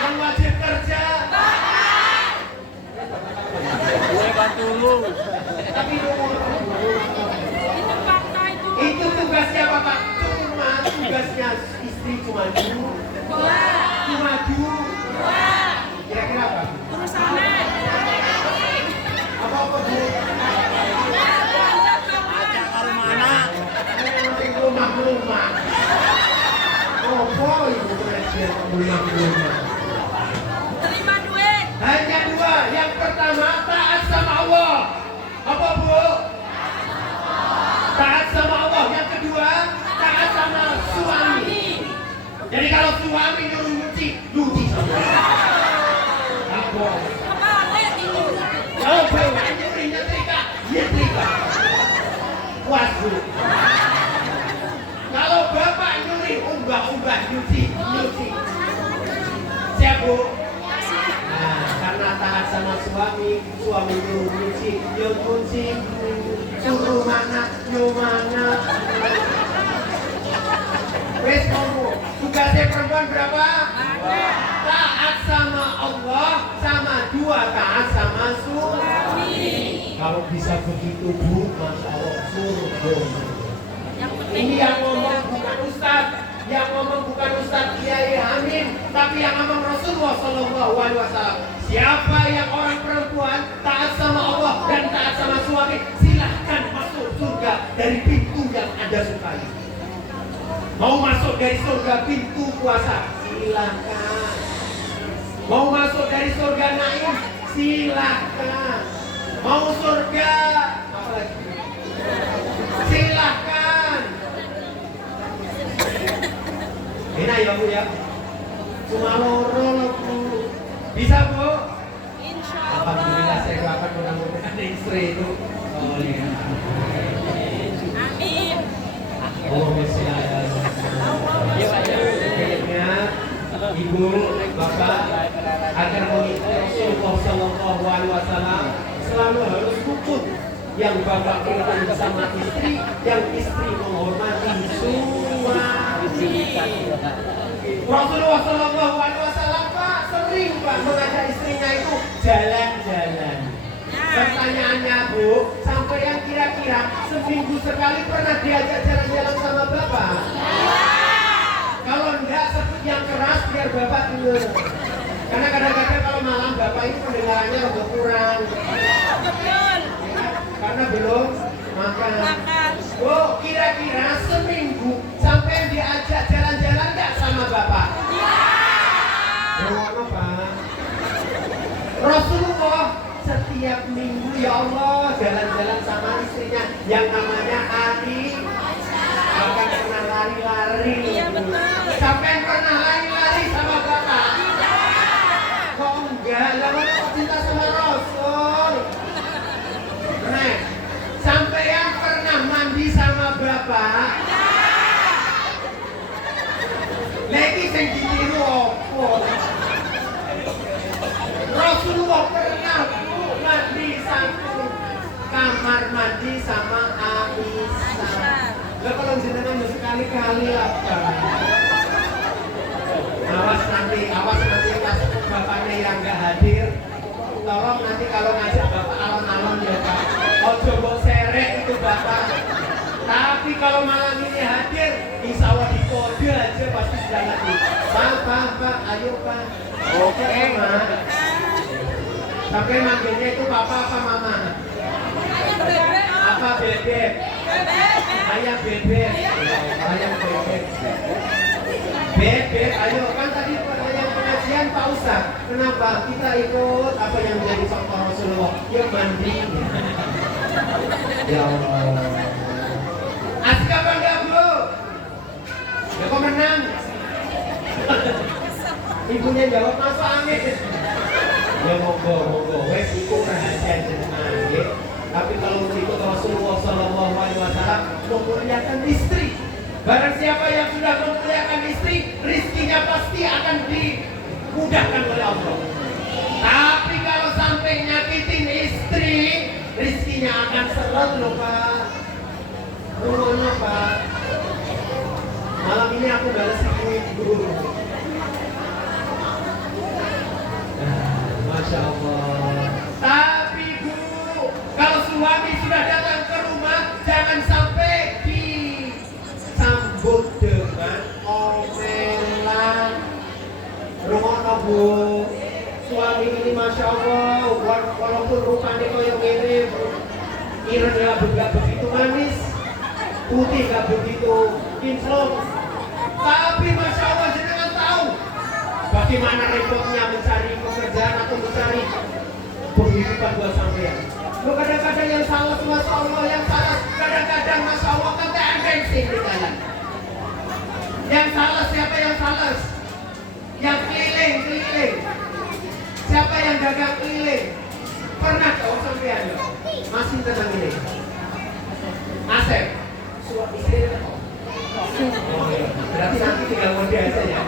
yang wajib kerja. Gue bantu lu. Tapi Itu fakta itu. itu tugasnya Bapak, cuma tugasnya istri cuma dulu, cuma dulu. Kira-kira apa? Urusannya. Apa Bu? Ajak ke mana? Rumah-rumah. Oh boy, rumah-rumah. Terima duit. Hanya dua. Yang pertama taat sama Allah. Apa Bu? Taat sama Allah. Yang kedua taat sama suami. Jadi kalau suami nyuruh nyuci, nyuci sama. Apa? Kebalik itu. Kalau bapak nyuruh nyetrika, nyetrika. Puas Bu. Kalau bapak nyuruh umbah-umbah, nyuci, nyuci. Siap Bu? Nah, karena taat sama suami nyuruh nyuci, yo nyuci, suruh mana, yo mana. Wes kamu, tugasnya perempuan berapa? Taat sama Allah, sama dua taat sama suami. Kalau bisa begitu Bu, Masya Allah, surga. Yang penting Ini yang ngomong bukan Ustaz, yang ngomong bukan Ustaz Kiai Amin, tapi yang ngomong Rasulullah SAW. Siapa yang orang perempuan taat sama Allah dan taat sama suami, silahkan masuk surga dari pintu yang Anda sukai. Mau masuk dari surga pintu puasa, silahkan. Mau masuk dari surga naim, silahkan. Mau surga apa lagi? Silahkan. Enak ya Bu ya? Cuma loro Bu. Bisa Bu? Insya Alhamdulillah Allah. saya doakan mudah-mudahan istri itu. Oh iya. Amin. Allahumma sholli ala Muhammad. Ibu, Bapak agar mengikuti Rasulullah Sallallahu Alaihi Wasallam selalu harus rukun. Yang Bapak ingin sama istri, yang istri menghormati suami. Rasulullah Sallallahu Alaihi Wasallam Pak sering Pak mengajak istrinya itu jalan-jalan. Pertanyaannya Bu, sampai yang kira-kira seminggu sekali pernah diajak jalan-jalan sama Bapak? Karena kadang-kadang kalau malam bapak ini pendengarannya agak kurang. Betul. Karena belum makan. Makan. Oh, kira-kira seminggu sampai diajak jalan-jalan nggak sama bapak? Mohon Pak. Rasulullah setiap minggu ya Allah jalan-jalan sama istrinya yang namanya Ali. Bahkan pernah lari-lari. Iya, betul. Sampai pernah lari-lari sama bapak? Kok enggak? Lama kok cinta sama Rasul? Nah, sampai yang pernah mandi sama bapak? Lagi sing ditiru opo? Rasulullah pernah mandi satu kamar mandi sama Aisyah. Lah kalau jenengan sekali-kali apa? Awas nanti pas bapaknya yang nggak hadir. Tolong nanti kalau ngajak bapak alon-alon ya Pak. Ojo mbok serek itu bapak. Tapi kalau malam ini hadir, insya Allah di kode aja pasti sudah ngerti. Pak, ayo Pak. Oke, Mak. Sampai manggilnya itu papa apa mama? Apa bebek? Ayam bebek. Ayam bebek. Bebek, ayo kan tadi pertanyaan pengajian Pak Ustaz. Kenapa kita ikut apa yang menjadi contoh Rasulullah? Ya mandi. Ya Allah. Asik apa enggak Bu? Ya kok menang? Ibunya jawab masuk angin. Ya monggo, wes ikut perhatian jenengan nggih. Tapi kalau ikut Rasulullah sallallahu alaihi wasallam memuliakan istri. Barang siapa yang sudah memuliakan istri, rizkinya pasti akan dimudahkan oleh Allah. Tapi kalau sampai nyakitin istri, rizkinya akan seret loh Pak. Rumahnya Pak. Malam ini aku balas ibu. Masya Allah. Tapi Bu, kalau suami sudah datang ke rumah, jangan sampai disambut dengan omelan. Rumah Bu, suami ini Masya Allah, walaupun rupanya kayak gini, irenya nggak begitu manis, putih nggak begitu kinclong, tapi Masya Allah jenengan tahu bagaimana repotnya mencari pekerjaan atau mencari penghidupan buat sampean. Kadang-kadang yang salah Masya Allah, yang salah kadang-kadang Masya Allah ketean bensin di jalan. Yang salah siapa yang salah? Yang keliling. Siapa yang dagang keliling? Pernah tahu sampean ya? Masih tentang ini. Asep, suami istrinya tahu. Oh, iya. Berarti nanti tinggal mode aja ya.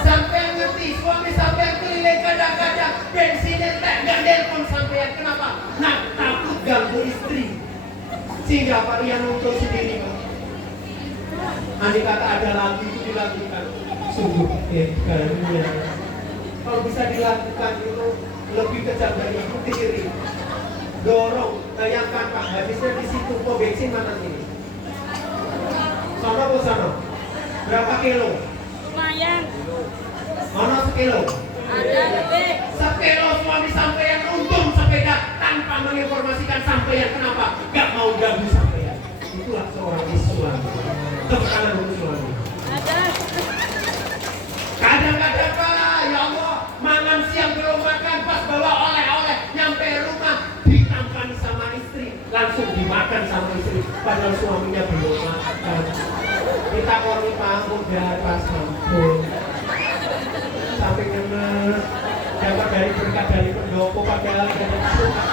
Sampai ngerti suami sampai keliling kadang-kadang bensinnya nggak nelpon sampean. Kenapa? Nah, takut ganggu istri. Sehingga Pak Ian nuntut sendiri. Andai kata ada lagi itu dilakukan. Sungguh hebatnya. Kalau bisa dilakukan itu lebih kejam dari ibu tiri. Dorong, bayangkan Pak, habisnya di situ kok bensin mana ini? Sono? Berapa kilo? Lumayan. Mana sekilo? Ada lebih. Sekilo suami sampean untung sepeda tanpa menginformasikan sampean. Kenapa? Gak mau ganggu sampean. Itulah seorang suami. Tekanan untuk suami. Ada. Kadang-kadang Pak, ya Allah, makan siang belum makan, pas bawa oleh-oleh, nyampe rumah ditampani sama istri, langsung dimakan sama istri, padahal suaminya belum makan. Kita korni pamuk darah sampun, sampai ngenes, dapat dari berkat dari pendopo, padahal dari suka.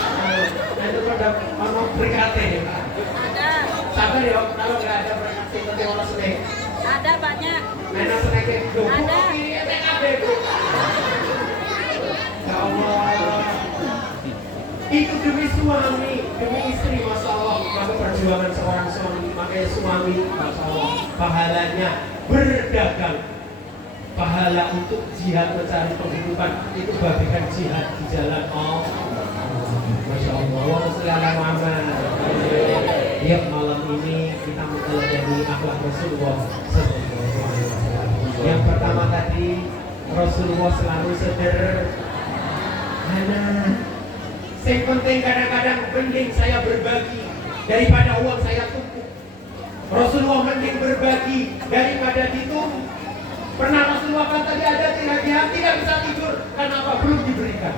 Nah itu pada mau berkatnya. Ada. Sabar ya, kalau nggak ada berkat seperti orang seneng. Ada banyak. Nenek senengnya Ada. Ya Allah, itu demi suami, demi istri, Masya Allah. Maka perjuangan seorang suami, makanya suami, Masya Allah, pahalanya berdagang, pahala untuk jihad mencari penghidupan itu bagaikan jihad di jalan Allah. Masya Allah, Allahumma sholli ala Muhammad. Ya, malam ini kita mempelajari akhlak Rasulullah sallallahu alaihi wasallam. Yang pertama tadi Rasulullah selalu sederhana. Yang penting kadang-kadang mending saya berbagi daripada uang saya tumpuk. Rasulullah mending berbagi daripada ditumpuk. Pernah Rasulullah kan tadi ada tidak bisa tidur karena apa? Belum diberikan.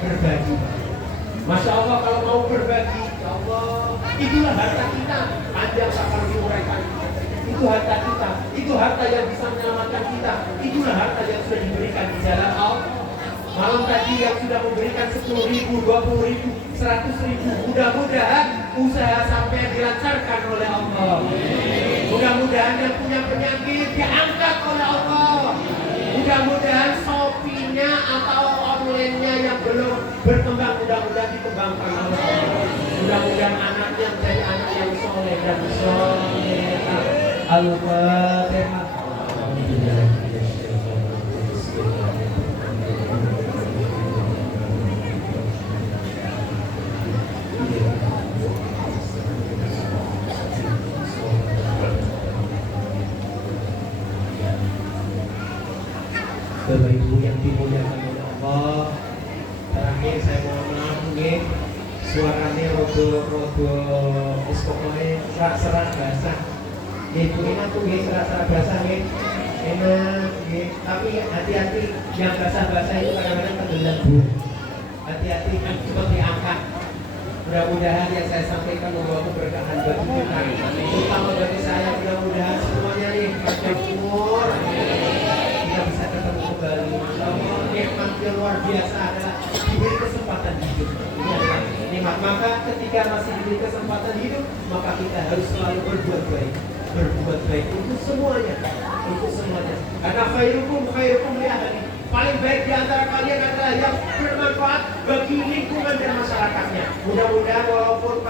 Berbagi. Masya Allah kalau mau berbagi, ya Allah, itulah harta kita. Panjang akan diuraikan. Itu harta kita. Itu harta yang bisa menyelamatkan kita. Itulah harta yang sudah diberikan di jalan Allah. Malam tadi yang sudah memberikan 10.000, 20.000, 100.000. Mudah-mudahan usaha sampai dilancarkan oleh Allah. Mudah-mudahan yang punya penyakit diangkat oleh Allah. Mudah-mudahan Shopee-nya atau online-nya yang belum berkembang, mudah-mudahan dikembangkan oleh Allah. Mudah-mudahan anaknya menjadi anak yang soleh dan soleh. Al-Fatihah. Bapak Ibu yang dimuliakan oleh Allah, terakhir saya mohon maaf nih, suaranya rodo pokoknya serak basah. Ibu enak tuh serak basah nih, enak nih. Tapi hati-hati yang basah-basah itu kadang-kadang tenggelam Bu. Hati-hati kan cepat diangkat. Mudah-mudahan yang saya sampaikan membawa keberkahan bagi kita, terutama bagi saya. Mudah-mudahan semuanya nih panjang umur. Kita bisa ketemu kembali. Masya Allah, nikmat yang luar biasa ada diberi kesempatan hidup. Ini adalah nikmat. Maka ketika masih diberi kesempatan hidup, maka kita harus selalu berbuat baik. Berbuat baik untuk semuanya. Untuk semuanya. Karena khairukum li ahli. Paling baik di antara kalian adalah yang bermanfaat bagi lingkungan dan masyarakatnya. Mudah-mudahan walaupun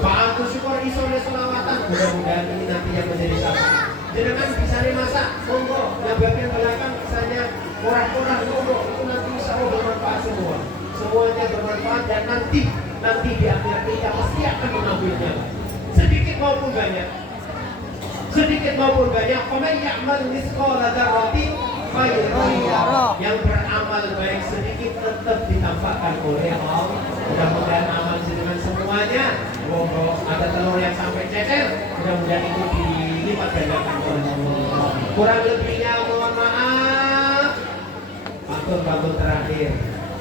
Pak Antu Syukur Isole Selawatan, mudah-mudahan ini nanti yang menjadi sahabat. Jangan bisa masak, monggo. Yang bagian belakang misalnya korah-korah, monggo. Itu nanti insya Allah bermanfaat semua. Semuanya bermanfaat dan nanti di akhir kita pasti akan mengambilnya. Sedikit maupun banyak. Faman ya'mal mithqala dzarratin khairan yarah. Yang beramal baik sedikit tetap ditampakkan oleh Allah. Mudah-mudahan amal dengan semuanya. Monggo, ada telur yang sampai cecer, mudah-mudahan itu dilipat gandakan oleh Allah. Kurang lebihnya mohon maaf. Pantun terakhir,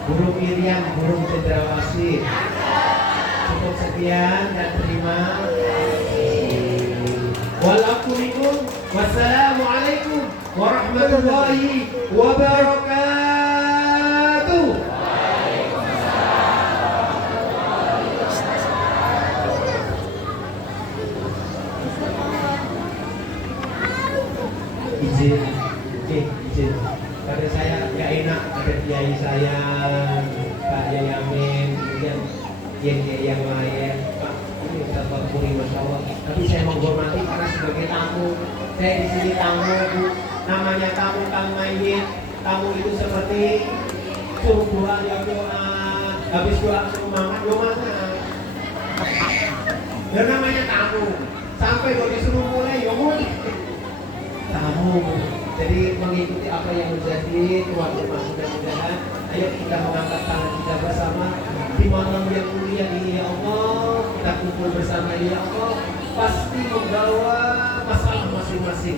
burung Miriam, burung cendrawasih. Cukup sekian dan terima kasih. Wassalamualaikum warahmatullahi wabarakatuh. Izin. Pada saya nggak enak ada kiai saya, Pak Yayamin, kemudian kiai yang lain. Pak, ini Ustaz Bakuri, Masya Allah. Tapi saya menghormati karena sebagai tamu. Saya di sini tamu, Bu. Namanya tamu Kang Mayit. Tamu itu seperti suruh doa ya doa, habis doa suruh makan. Dan namanya tamu. Sampai kalau disuruh mulai, ya mulai. Tamu. Jadi mengikuti apa yang menjadi tuan rumah. Mudah-mudahan ayo kita mengangkat tangan kita bersama di malam yang mulia ini ya Allah. Kita kumpul bersama ini ya Allah. Pasti membawa masalah masing-masing.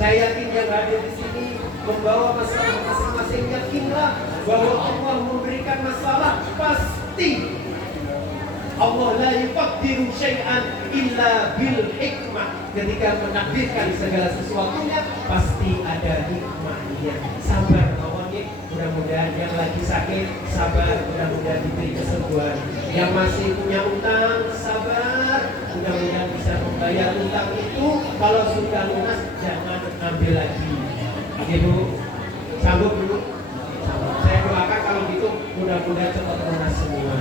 Saya yakin yang hadir di sini membawa masalah masing-masing. Yakinlah bahwa Allah memberikan masalah pasti. Allah la yuqaddiru syai'an illa bil hikmah. Ketika menakdirkan segala sesuatunya pasti ada hikmahnya. Sabar kawan ya. Mudah-mudahan yang lagi sakit sabar, mudah-mudahan diberi kesembuhan. Yang masih punya utang sabar, mudah-mudahan bisa membayar utang itu. Kalau sudah lunas jangan ambil lagi. Ibu sanggup dulu. Saya doakan kalau gitu mudah-mudahan cepat lunas semua.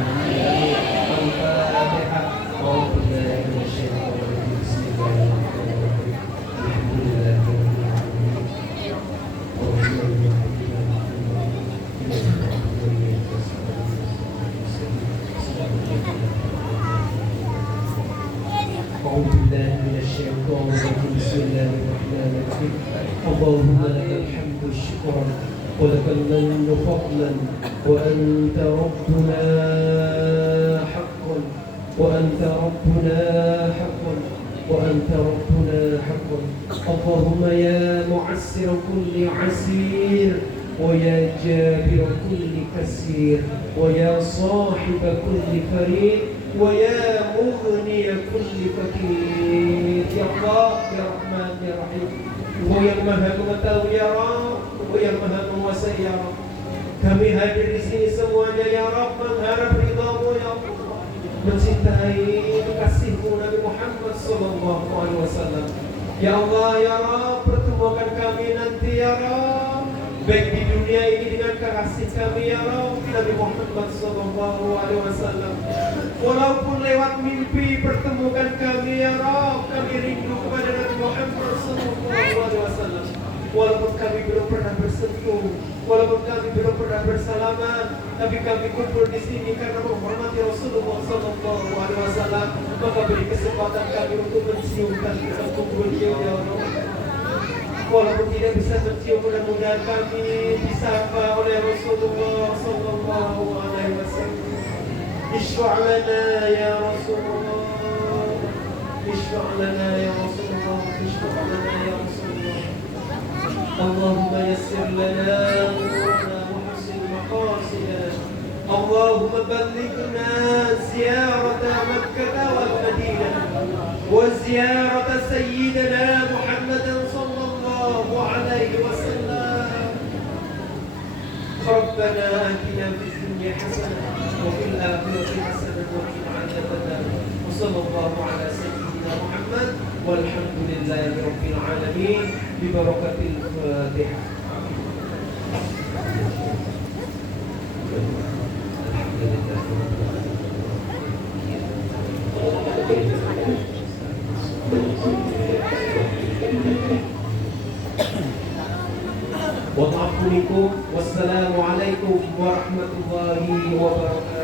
أعوذ بالله من الشيطان الرجيم بسم الله الرحمن الرحيم اللهم لك الحمد شكرا ولك المن فضلا وأنت ربنا حقا وأنت ربنا حقا وأنت ربنا حقا اللهم يا معسر كل عسير ويا جابر كل كسير ويا صاحب كل فريق ويا مغني كل فقير يا الله يا رحمن يا رحيم Engkau yang maha mengetahui ya Rabb, Engkau yang maha menguasai ya Rabb. Kami hadir di sini semuanya ya Rabb mengharap ridha-Mu ya Allah, mencintai kekasih-Mu Nabi Muhammad sallallahu alaihi wasallam. Ya Allah ya Rabb, pertemukan kami nanti ya Rabb, baik di dunia ini dengan kekasih kami ya Rabb Nabi Muhammad sallallahu alaihi wasallam. Walaupun lewat mimpi pertemukan kami ya Rabb, kami rindu kepada Nabi Muhammad sallallahu alaihi wasallam. Walaupun kami belum pernah bersentuh, walaupun kami belum pernah bersalaman, tapi kami kumpul di sini karena menghormati Rasulullah sallallahu alaihi wasallam. Maka beri kesempatan kami untuk menciumkan tubuh beliau ya Allah. Walaupun tidak bisa mencium, mudah-mudahan kami disapa oleh Rasulullah sallallahu alaihi wasallam. اشفع لنا يا رسول الله اشفع لنا يا رسول الله اشفع لنا يا رسول الله اللهم يسر لنا امورنا وحسن مقاصدنا اللهم بلغنا زيارة مكة والمدينة وزيارة سيدنا محمد صلى الله عليه وسلم ربنا آتنا في الدنيا حسنة وفي الآخرة حسنة وقنا عذاب النار وصلى الله على سيدنا محمد والحمد لله رب العالمين ببركة الفاتحة. Wassalamualaikum warahmatullahi wabarakatuh.